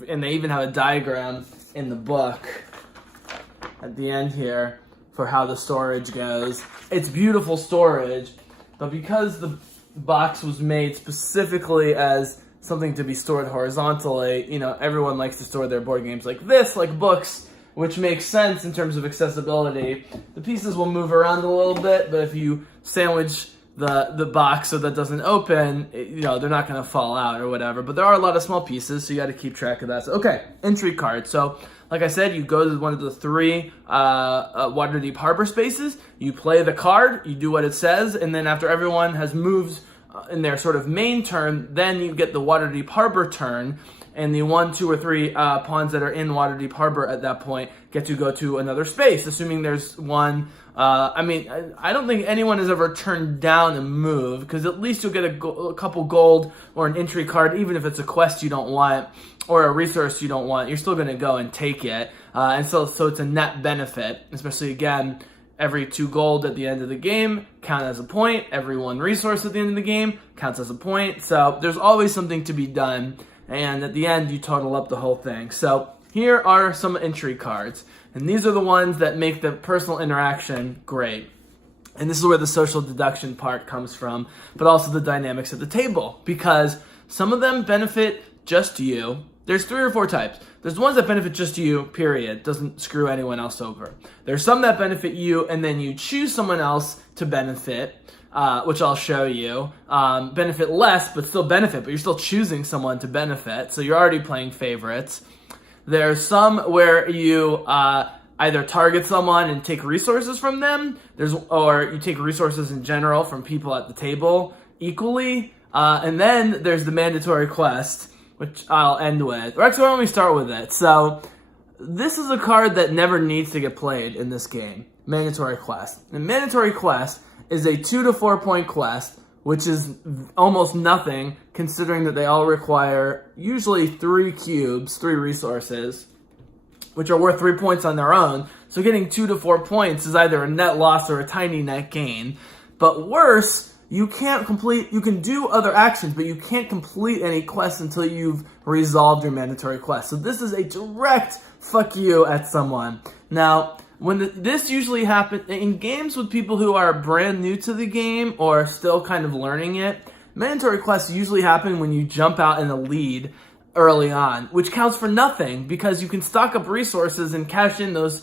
And they even have a diagram in the book at the end here for how the storage goes. It's beautiful storage, but because the box was made specifically as something to be stored horizontally, you know, everyone likes to store their board games like this, like books, which makes sense in terms of accessibility. The pieces will move around a little bit, but if you sandwich the box so that doesn't open, you know, they're not going to fall out or whatever. But there are a lot of small pieces, so you got to keep track of that. So, okay, entry card. So, like I said, you go to one of the 3 Waterdeep Harbor spaces, you play the card, you do what it says, and then after everyone has moved in their sort of main turn, then you get the Waterdeep Harbor turn, and the 1, 2, or 3 pawns that are in Waterdeep Harbor at that point get to go to another space, assuming there's one. I mean, I don't think anyone has ever turned down a move, because at least you'll get a couple gold or an entry card, even if it's a quest you don't want or a resource you don't want. You're still going to go and take it, and so it's a net benefit, especially, again, every 2 gold at the end of the game count as a point. Every 1 resource at the end of the game counts as a point. So there's always something to be done. And at the end, you total up the whole thing. So here are some entry cards. And these are the ones that make the personal interaction great. And this is where the social deduction part comes from, but also the dynamics at the table. Because some of them benefit just you. There's 3 or 4 types. There's the ones that benefit just you, period. Doesn't screw anyone else over. There's some that benefit you, and then you choose someone else to benefit. Which I'll show you, benefit less, but still benefit, but you're still choosing someone to benefit, so you're already playing favorites. There's some where you either target someone and take resources from them, or you take resources in general from people at the table equally, and then there's the mandatory quest, which I'll end with. Or actually, why don't we start with it? So, this is a card that never needs to get played in this game, mandatory quest. And mandatory quest is a 2 to 4 point quest, which is almost nothing considering that they all require usually 3 cubes, 3 resources, which are worth 3 points on their own. So getting 2 to 4 points is either a net loss or a tiny net gain. But worse, you can do other actions, but you can't complete any quests until you've resolved your mandatory quest. So this is a direct fuck you at someone. Now, this usually happens in games with people who are brand new to the game or still kind of learning it. Mandatory quests usually happen when you jump out in the lead early on, which counts for nothing because you can stock up resources and cash in the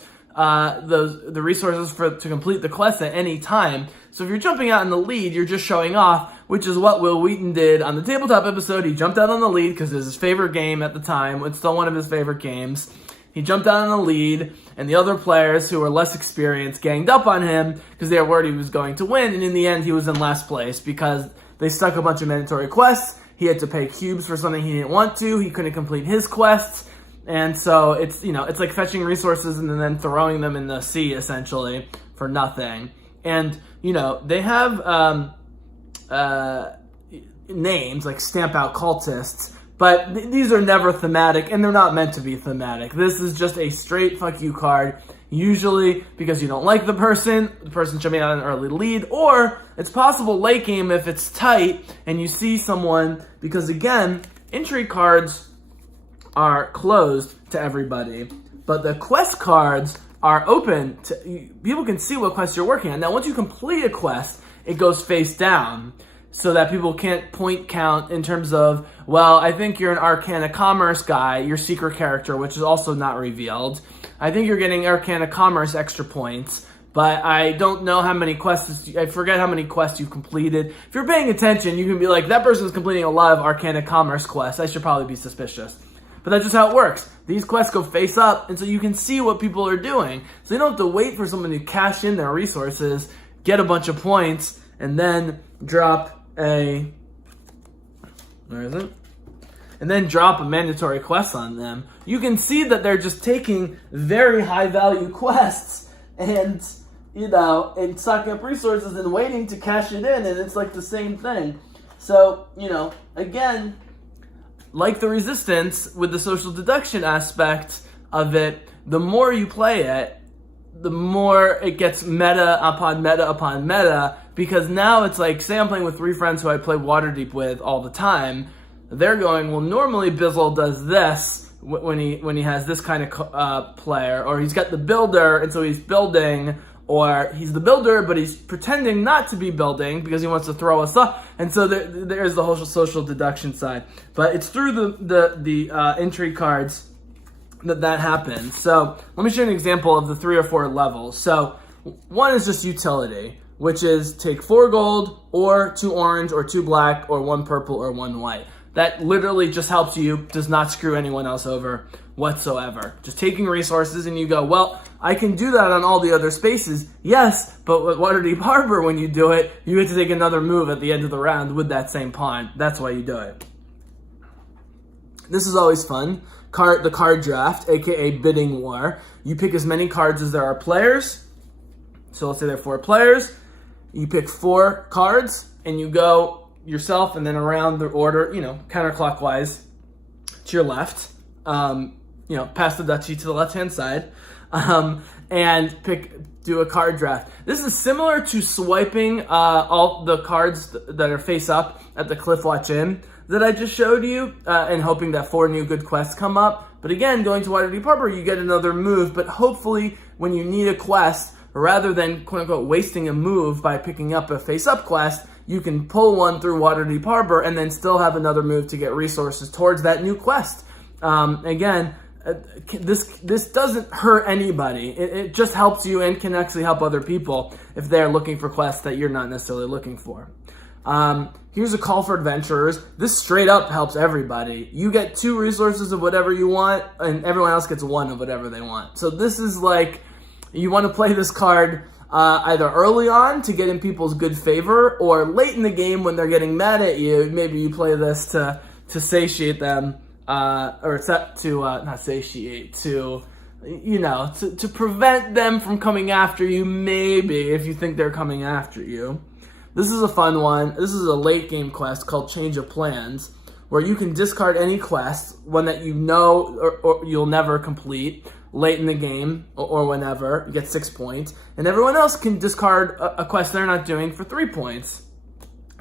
resources to complete the quest at any time. So if you're jumping out in the lead, you're just showing off, which is what Will Wheaton did on the tabletop episode. He jumped out on the lead because it was his favorite game at the time. It's still one of his favorite games. He jumped out on the lead, and the other players who were less experienced ganged up on him because they were worried he was going to win, and in the end, he was in last place because they stuck a bunch of mandatory quests. He had to pay cubes for something he didn't want to. He couldn't complete his quests, and so it's like fetching resources and then throwing them in the sea, essentially, for nothing. And, they have names like Stamp Out Cultists, but these are never thematic, and they're not meant to be thematic. This is just a straight fuck you card, usually because you don't like the person jumping out an early lead, or it's possible late game if it's tight and you see someone, because again, entry cards are closed to everybody, but the quest cards are open to, people can see what quest you're working on. Now, once you complete a quest, it goes face down. so that people can't point count in terms of, well, I think you're an Arcana Commerce guy, your secret character, which is also not revealed. I think you're getting Arcana Commerce extra points, but I don't know how many quests, I forget how many quests you've completed. If you're paying attention, you can be like, that person's completing a lot of Arcana Commerce quests, I should probably be suspicious. But that's just how it works. These quests go face up, and so you can see what people are doing. So you don't have to wait for someone to cash in their resources, get a bunch of points, and then drop a... Where is it? And then drop a mandatory quest on them. You can see that they're just taking very high-value quests and, and sucking up resources and waiting to cash it in, and it's like the same thing. So, again... Like the Resistance, with the social deduction aspect of it, the more you play it, the more it gets meta upon meta upon meta, because now it's like, say I'm playing with 3 friends who I play Waterdeep with all the time, they're going, well, normally Bizzle does this when he has this kind of player, or he's got the builder, and so he's building, or he's the builder, but he's pretending not to be building because he wants to throw us up. And so there's the whole social deduction side. But it's through the entry cards that happens. So let me show you an example of the 3 or 4 levels. So one is just utility, which is take 4 gold, or 2 orange, or 2 black, or 1 purple, or 1 white. That literally just helps you, does not screw anyone else over whatsoever. Just taking resources, and you go, well, I can do that on all the other spaces. Yes, but with Waterdeep Harbor, when you do it, you get to take another move at the end of the round with that same pawn. That's why you do it. This is always fun. The card draft, aka bidding war. You pick as many cards as there are players. So let's say there are 4 players. You pick 4 cards, and you go yourself, and then around the order, counterclockwise to your left, past the duchy to the left-hand side, and do a card draft. This is similar to swiping all the cards that are face up at the Cliffwatch Inn that I just showed you, and hoping that 4 new good quests come up. But again, going to Waterdeep Harbor, you get another move, but hopefully when you need a quest, rather than quote-unquote wasting a move by picking up a face-up quest, you can pull one through Waterdeep Harbor and then still have another move to get resources towards that new quest. Again, this doesn't hurt anybody. It just helps you and can actually help other people if they're looking for quests that you're not necessarily looking for. Here's a call for adventurers. This straight up helps everybody. You get 2 resources of whatever you want, and everyone else gets 1 of whatever they want. So this is like, you want to play this card either early on to get in people's good favor, or late in the game when they're getting mad at you. Maybe you play this to satiate them, or not satiate, to prevent them from coming after you, maybe, if you think they're coming after you. This is a fun one. This is a late game quest called Change of Plans, where you can discard any quest, one that you know or you'll never complete, late in the game, or whenever. You get 6 points. And everyone else can discard a quest they're not doing for 3 points.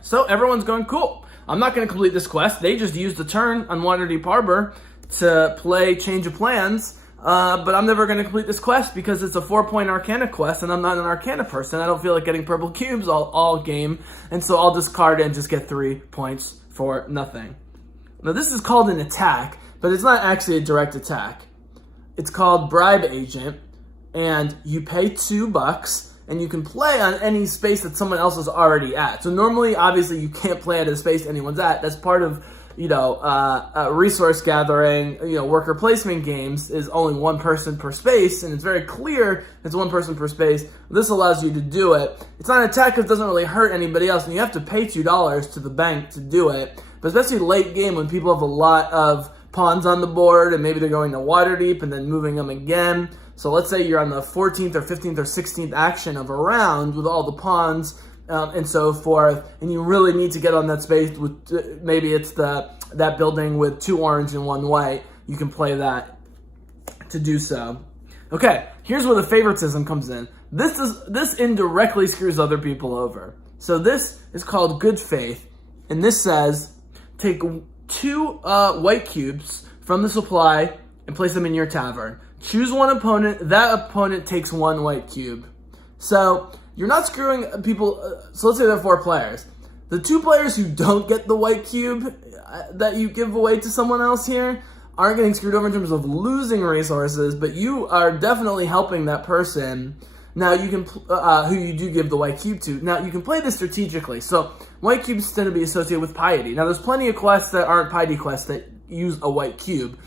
So everyone's going, cool, I'm not going to complete this quest. They just used the turn on Waterdeep Harbor to play Change of Plans, but I'm never going to complete this quest because it's a 4-point Arcana quest, and I'm not an Arcana person. I don't feel like getting purple cubes all game, and so I'll discard it and just get 3 points for nothing. Now this is called an attack, but it's not actually a direct attack. It's called Bribe Agent, and you pay $2, and you can play on any space that someone else is already at. So normally, obviously, you can't play at a space anyone's at. That's part of, resource gathering, worker placement games is only 1 person per space, and it's very clear it's 1 person per space. This allows you to do it. It's not an attack because it doesn't really hurt anybody else, and you have to pay $2 to the bank to do it. But especially late game when people have a lot of pawns on the board, and maybe they're going to Waterdeep and then moving them again. So let's say you're on the 14th or 15th or 16th action of a round with all the pawns and so forth, and you really need to get on that space with maybe it's that building with 2 orange and 1 white. You can play that to do so. Okay, here's where the favoritism comes in. This indirectly screws other people over. So this is called good faith, and this says take 2 white cubes from the supply and place them in your tavern. Choose 1 opponent. That opponent takes 1 white cube. So you're not screwing people. So let's say there are 4 players. the 2 players who don't get the white cube that you give away to someone else here aren't getting screwed over in terms of losing resources, but you are definitely helping that person. Now you can, who you do give the white cube to. Now you can play this strategically. So white cubes tend to be associated with piety. Now there's plenty of quests that aren't piety quests that use a white cube.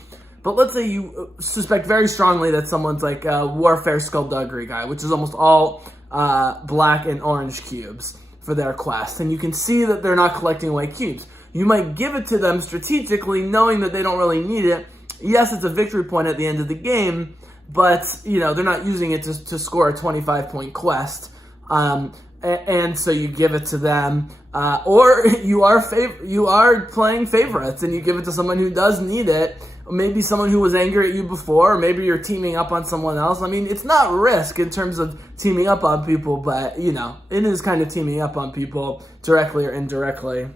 But let's say you suspect very strongly that someone's like a warfare skullduggery guy, which is almost all black and orange cubes for their quest. And you can see that they're not collecting white cubes. You might give it to them strategically, knowing that they don't really need it. Yes, it's a victory point at the end of the game, but they're not using it to score a 25-point quest. And so you give it to them, or you are playing favorites and you give it to someone who does need it. Maybe someone who was angry at you before, or maybe you're teaming up on someone else. I mean, it's not risk in terms of teaming up on people, but it is kind of teaming up on people directly or indirectly.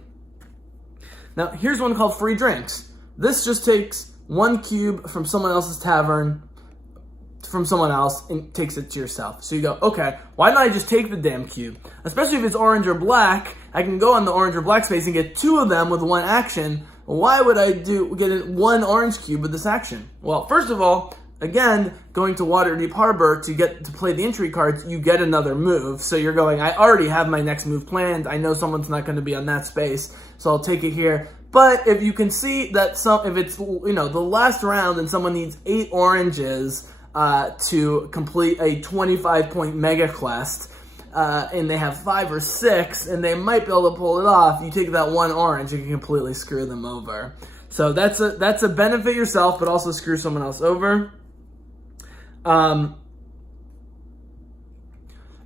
Now, here's one called free drinks. This just takes 1 cube from someone else's tavern, from someone else, and takes it to yourself. So you go, okay, why don't I just take the damn cube? Especially if it's orange or black, I can go on the orange or black space and get 2 of them with 1 action. Why would I get 1 orange cube with this action? Well, first of all, again, going to Waterdeep Harbor to play the entry cards, you get another move. So you're going, I already have my next move planned. I know someone's not going to be on that space, so I'll take it here. But if you can see that if it's the last round and someone needs 8 oranges to complete a 25-point mega quest, and they have 5 or 6, and they might be able to pull it off, you take that 1 orange and you can completely screw them over. So that's a benefit yourself, but also screw someone else over.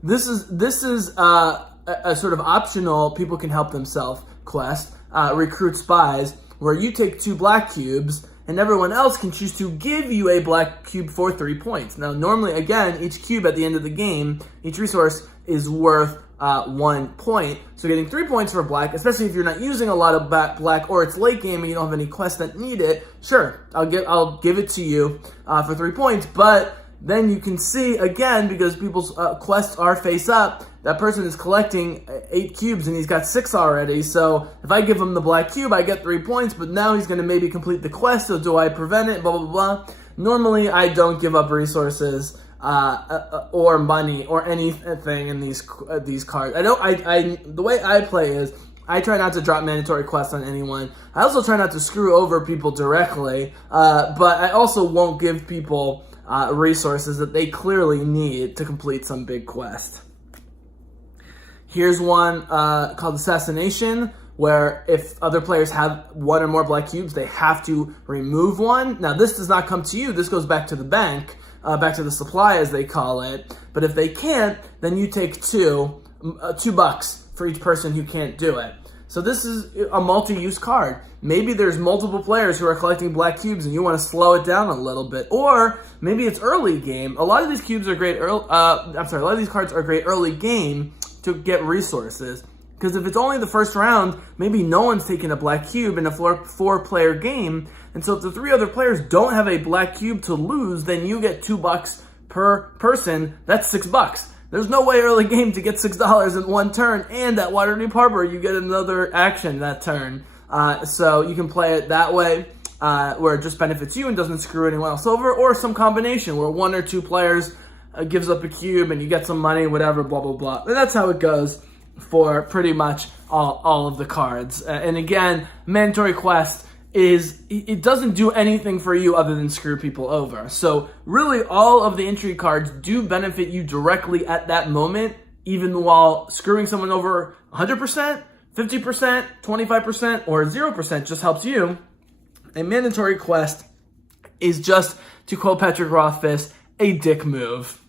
This is a sort of optional people can help themselves quest, recruit spies, where you take 2 black cubes and everyone else can choose to give you a black cube for 3 points. Now, normally, again, each cube at the end of the game, each resource is worth 1 point. So getting 3 points for black, especially if you're not using a lot of black or it's late game and you don't have any quests that need it, sure, I'll give it to you for 3 points. But then you can see, again, because people's quests are face up, that person is collecting 8 cubes and he's got 6 already. So if I give him the black cube, I get 3 points, but now he's going to maybe complete the quest, so do I prevent it, blah, blah, blah. Normally, I don't give up resources or money or anything in these cards. The way I play is I try not to drop mandatory quests on anyone. I also try not to screw over people directly, but I also won't give people resources that they clearly need to complete some big quest. Here's one called Assassination, where if other players have 1 or more black cubes, they have to remove 1. Now, this does not come to you. This goes back to the bank, back to the supply, as they call it. But if they can't, then you take $2 for each person who can't do it. So this is a multi-use card. Maybe there's multiple players who are collecting black cubes and you want to slow it down a little bit. Or maybe it's early game. A lot of these cubes are great a lot of these cards are great early game to get resources. Because if it's only the first round, maybe no one's taking a black cube in a 4-player game. And so if the 3 other players don't have a black cube to lose, then you get $2 per person. That's $6. There's no way early game to get $6 in 1 turn. And at Waterdeep Harbor, you get another action that turn. So you can play it that way, where it just benefits you and doesn't screw anyone else over. Or some combination where 1 or 2 players gives up a cube and you get some money, whatever, blah, blah, blah. And that's how it goes for pretty much all of the cards. And again, mandatory quest it doesn't do anything for you other than screw people over. So really all of the entry cards do benefit you directly at that moment, even while screwing someone over 100%, 50%, 25%, or 0% just helps you. A mandatory quest is just, to quote Patrick Rothfuss, a dick move.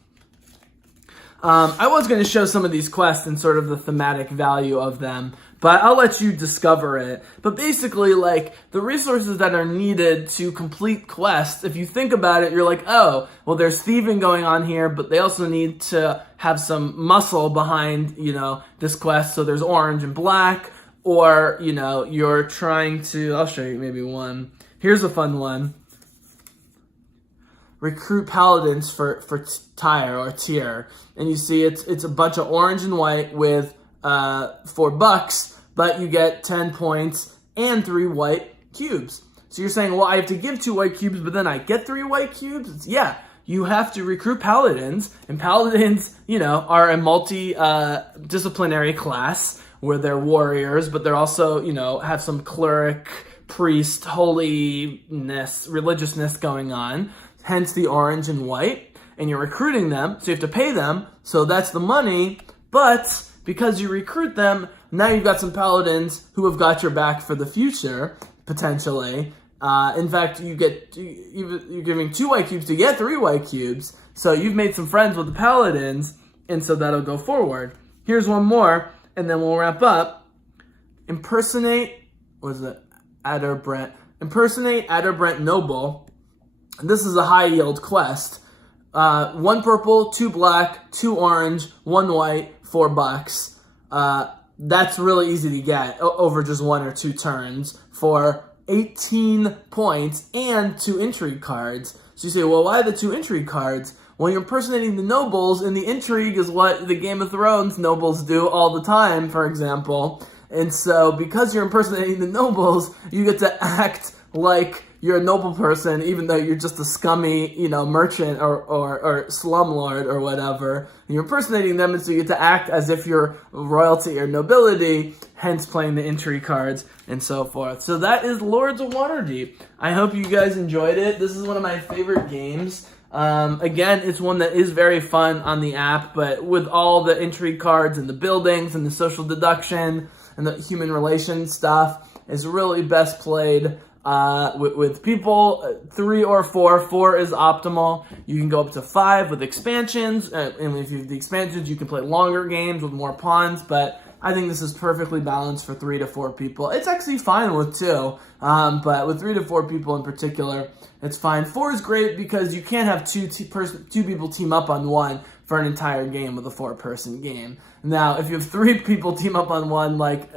I was going to show some of these quests and sort of the thematic value of them, but I'll let you discover it. But basically, like, the resources that are needed to complete quests, if you think about it, you're like, oh, well, there's thieving going on here, but they also need to have some muscle behind, this quest. So there's orange and black, or, you're trying to, I'll show you maybe one. Here's a fun one. Recruit paladins for tire or tier, and you see it's a bunch of orange and white with $4, but you get 10 points and 3 white cubes. So you're saying, well, I have to give 2 white cubes, but then I get 3 white cubes? Yeah, you have to recruit paladins, and paladins, are a multi-disciplinary class where they're warriors, but they're also, have some cleric, priest, holiness, religiousness going on, hence the orange and white, and you're recruiting them, so you have to pay them, so that's the money, but because you recruit them, now you've got some paladins who have got your back for the future, potentially. In fact, you're giving 2 white cubes to get 3 white cubes, so you've made some friends with the paladins, and so that'll go forward. Here's one more, and then we'll wrap up. Impersonate Adderbrent Noble. This is a high yield quest. 1 purple, 2 black, 2 orange, 1 white, $4. That's really easy to get over just 1 or 2 turns for 18 points and 2 intrigue cards. So you say, well, why the 2 intrigue cards? Well, you're impersonating the nobles, and the intrigue is what the Game of Thrones nobles do all the time, for example. And so because you're impersonating the nobles, you get to act like you're a noble person, even though you're just a scummy, merchant or slumlord or whatever. And you're impersonating them, and so you get to act as if you're royalty or nobility, hence playing the intrigue cards and so forth. So that is Lords of Waterdeep. I hope you guys enjoyed it. This is one of my favorite games. Again, it's one that is very fun on the app, but with all the intrigue cards and the buildings and the social deduction and the human relations stuff, is really best played with people 3 or 4. 4 is optimal. You can go up to 5 with expansions, and if you have the expansions, you can play longer games with more pawns, but I think this is perfectly balanced for 3 to 4 people. It's actually fine with 2, but with 3 to 4 people in particular, it's fine. 4 is great because you can't have 2 people team up on 1 for an entire game with a 4-person game. Now, if you have 3 people team up on 1, like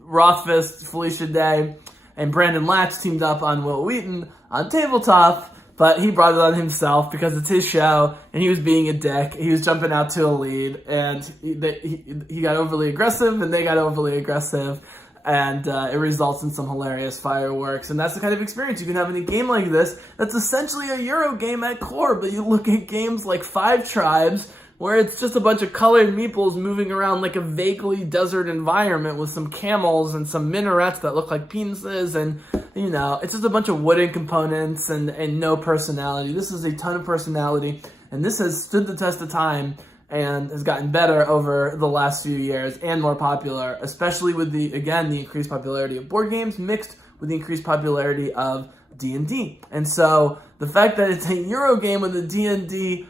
Rothfuss, Felicia Day, and Brandon Latch teamed up on Will Wheaton on Tabletop, but he brought it on himself because it's his show, and he was being a dick. He was jumping out to a lead, and he got overly aggressive, and they got overly aggressive, and it results in some hilarious fireworks. And that's the kind of experience you can have in a game like this. That's essentially a Euro game at core, but you look at games like 5 Tribes, where it's just a bunch of colored meeples moving around like a vaguely desert environment with some camels and some minarets that look like penises, and it's just a bunch of wooden components and no personality. This is a ton of personality, and this has stood the test of time and has gotten better over the last few years and more popular, especially with the increased popularity of board games mixed with the increased popularity of D&D. And so the fact that it's a Euro game with a D&D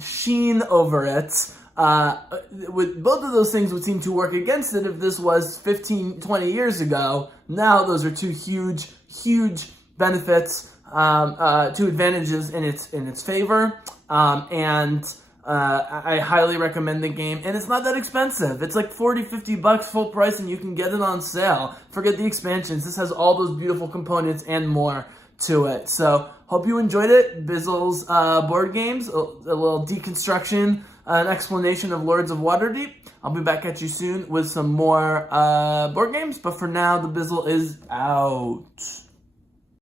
sheen over it, with both of those things would seem to work against it if this was 15, 20 years ago. Now those are 2 huge benefits, 2 advantages in its favor, and I highly recommend the game, and it's not that expensive. It's like $40-50 full price, and you can get it on sale. Forget the expansions. This has all those beautiful components and more to it. So hope you enjoyed it. Bizzle's board games, a little deconstruction, an explanation of Lords of Waterdeep. I'll be back at you soon with some more board games, but for now, the Bizzle is out.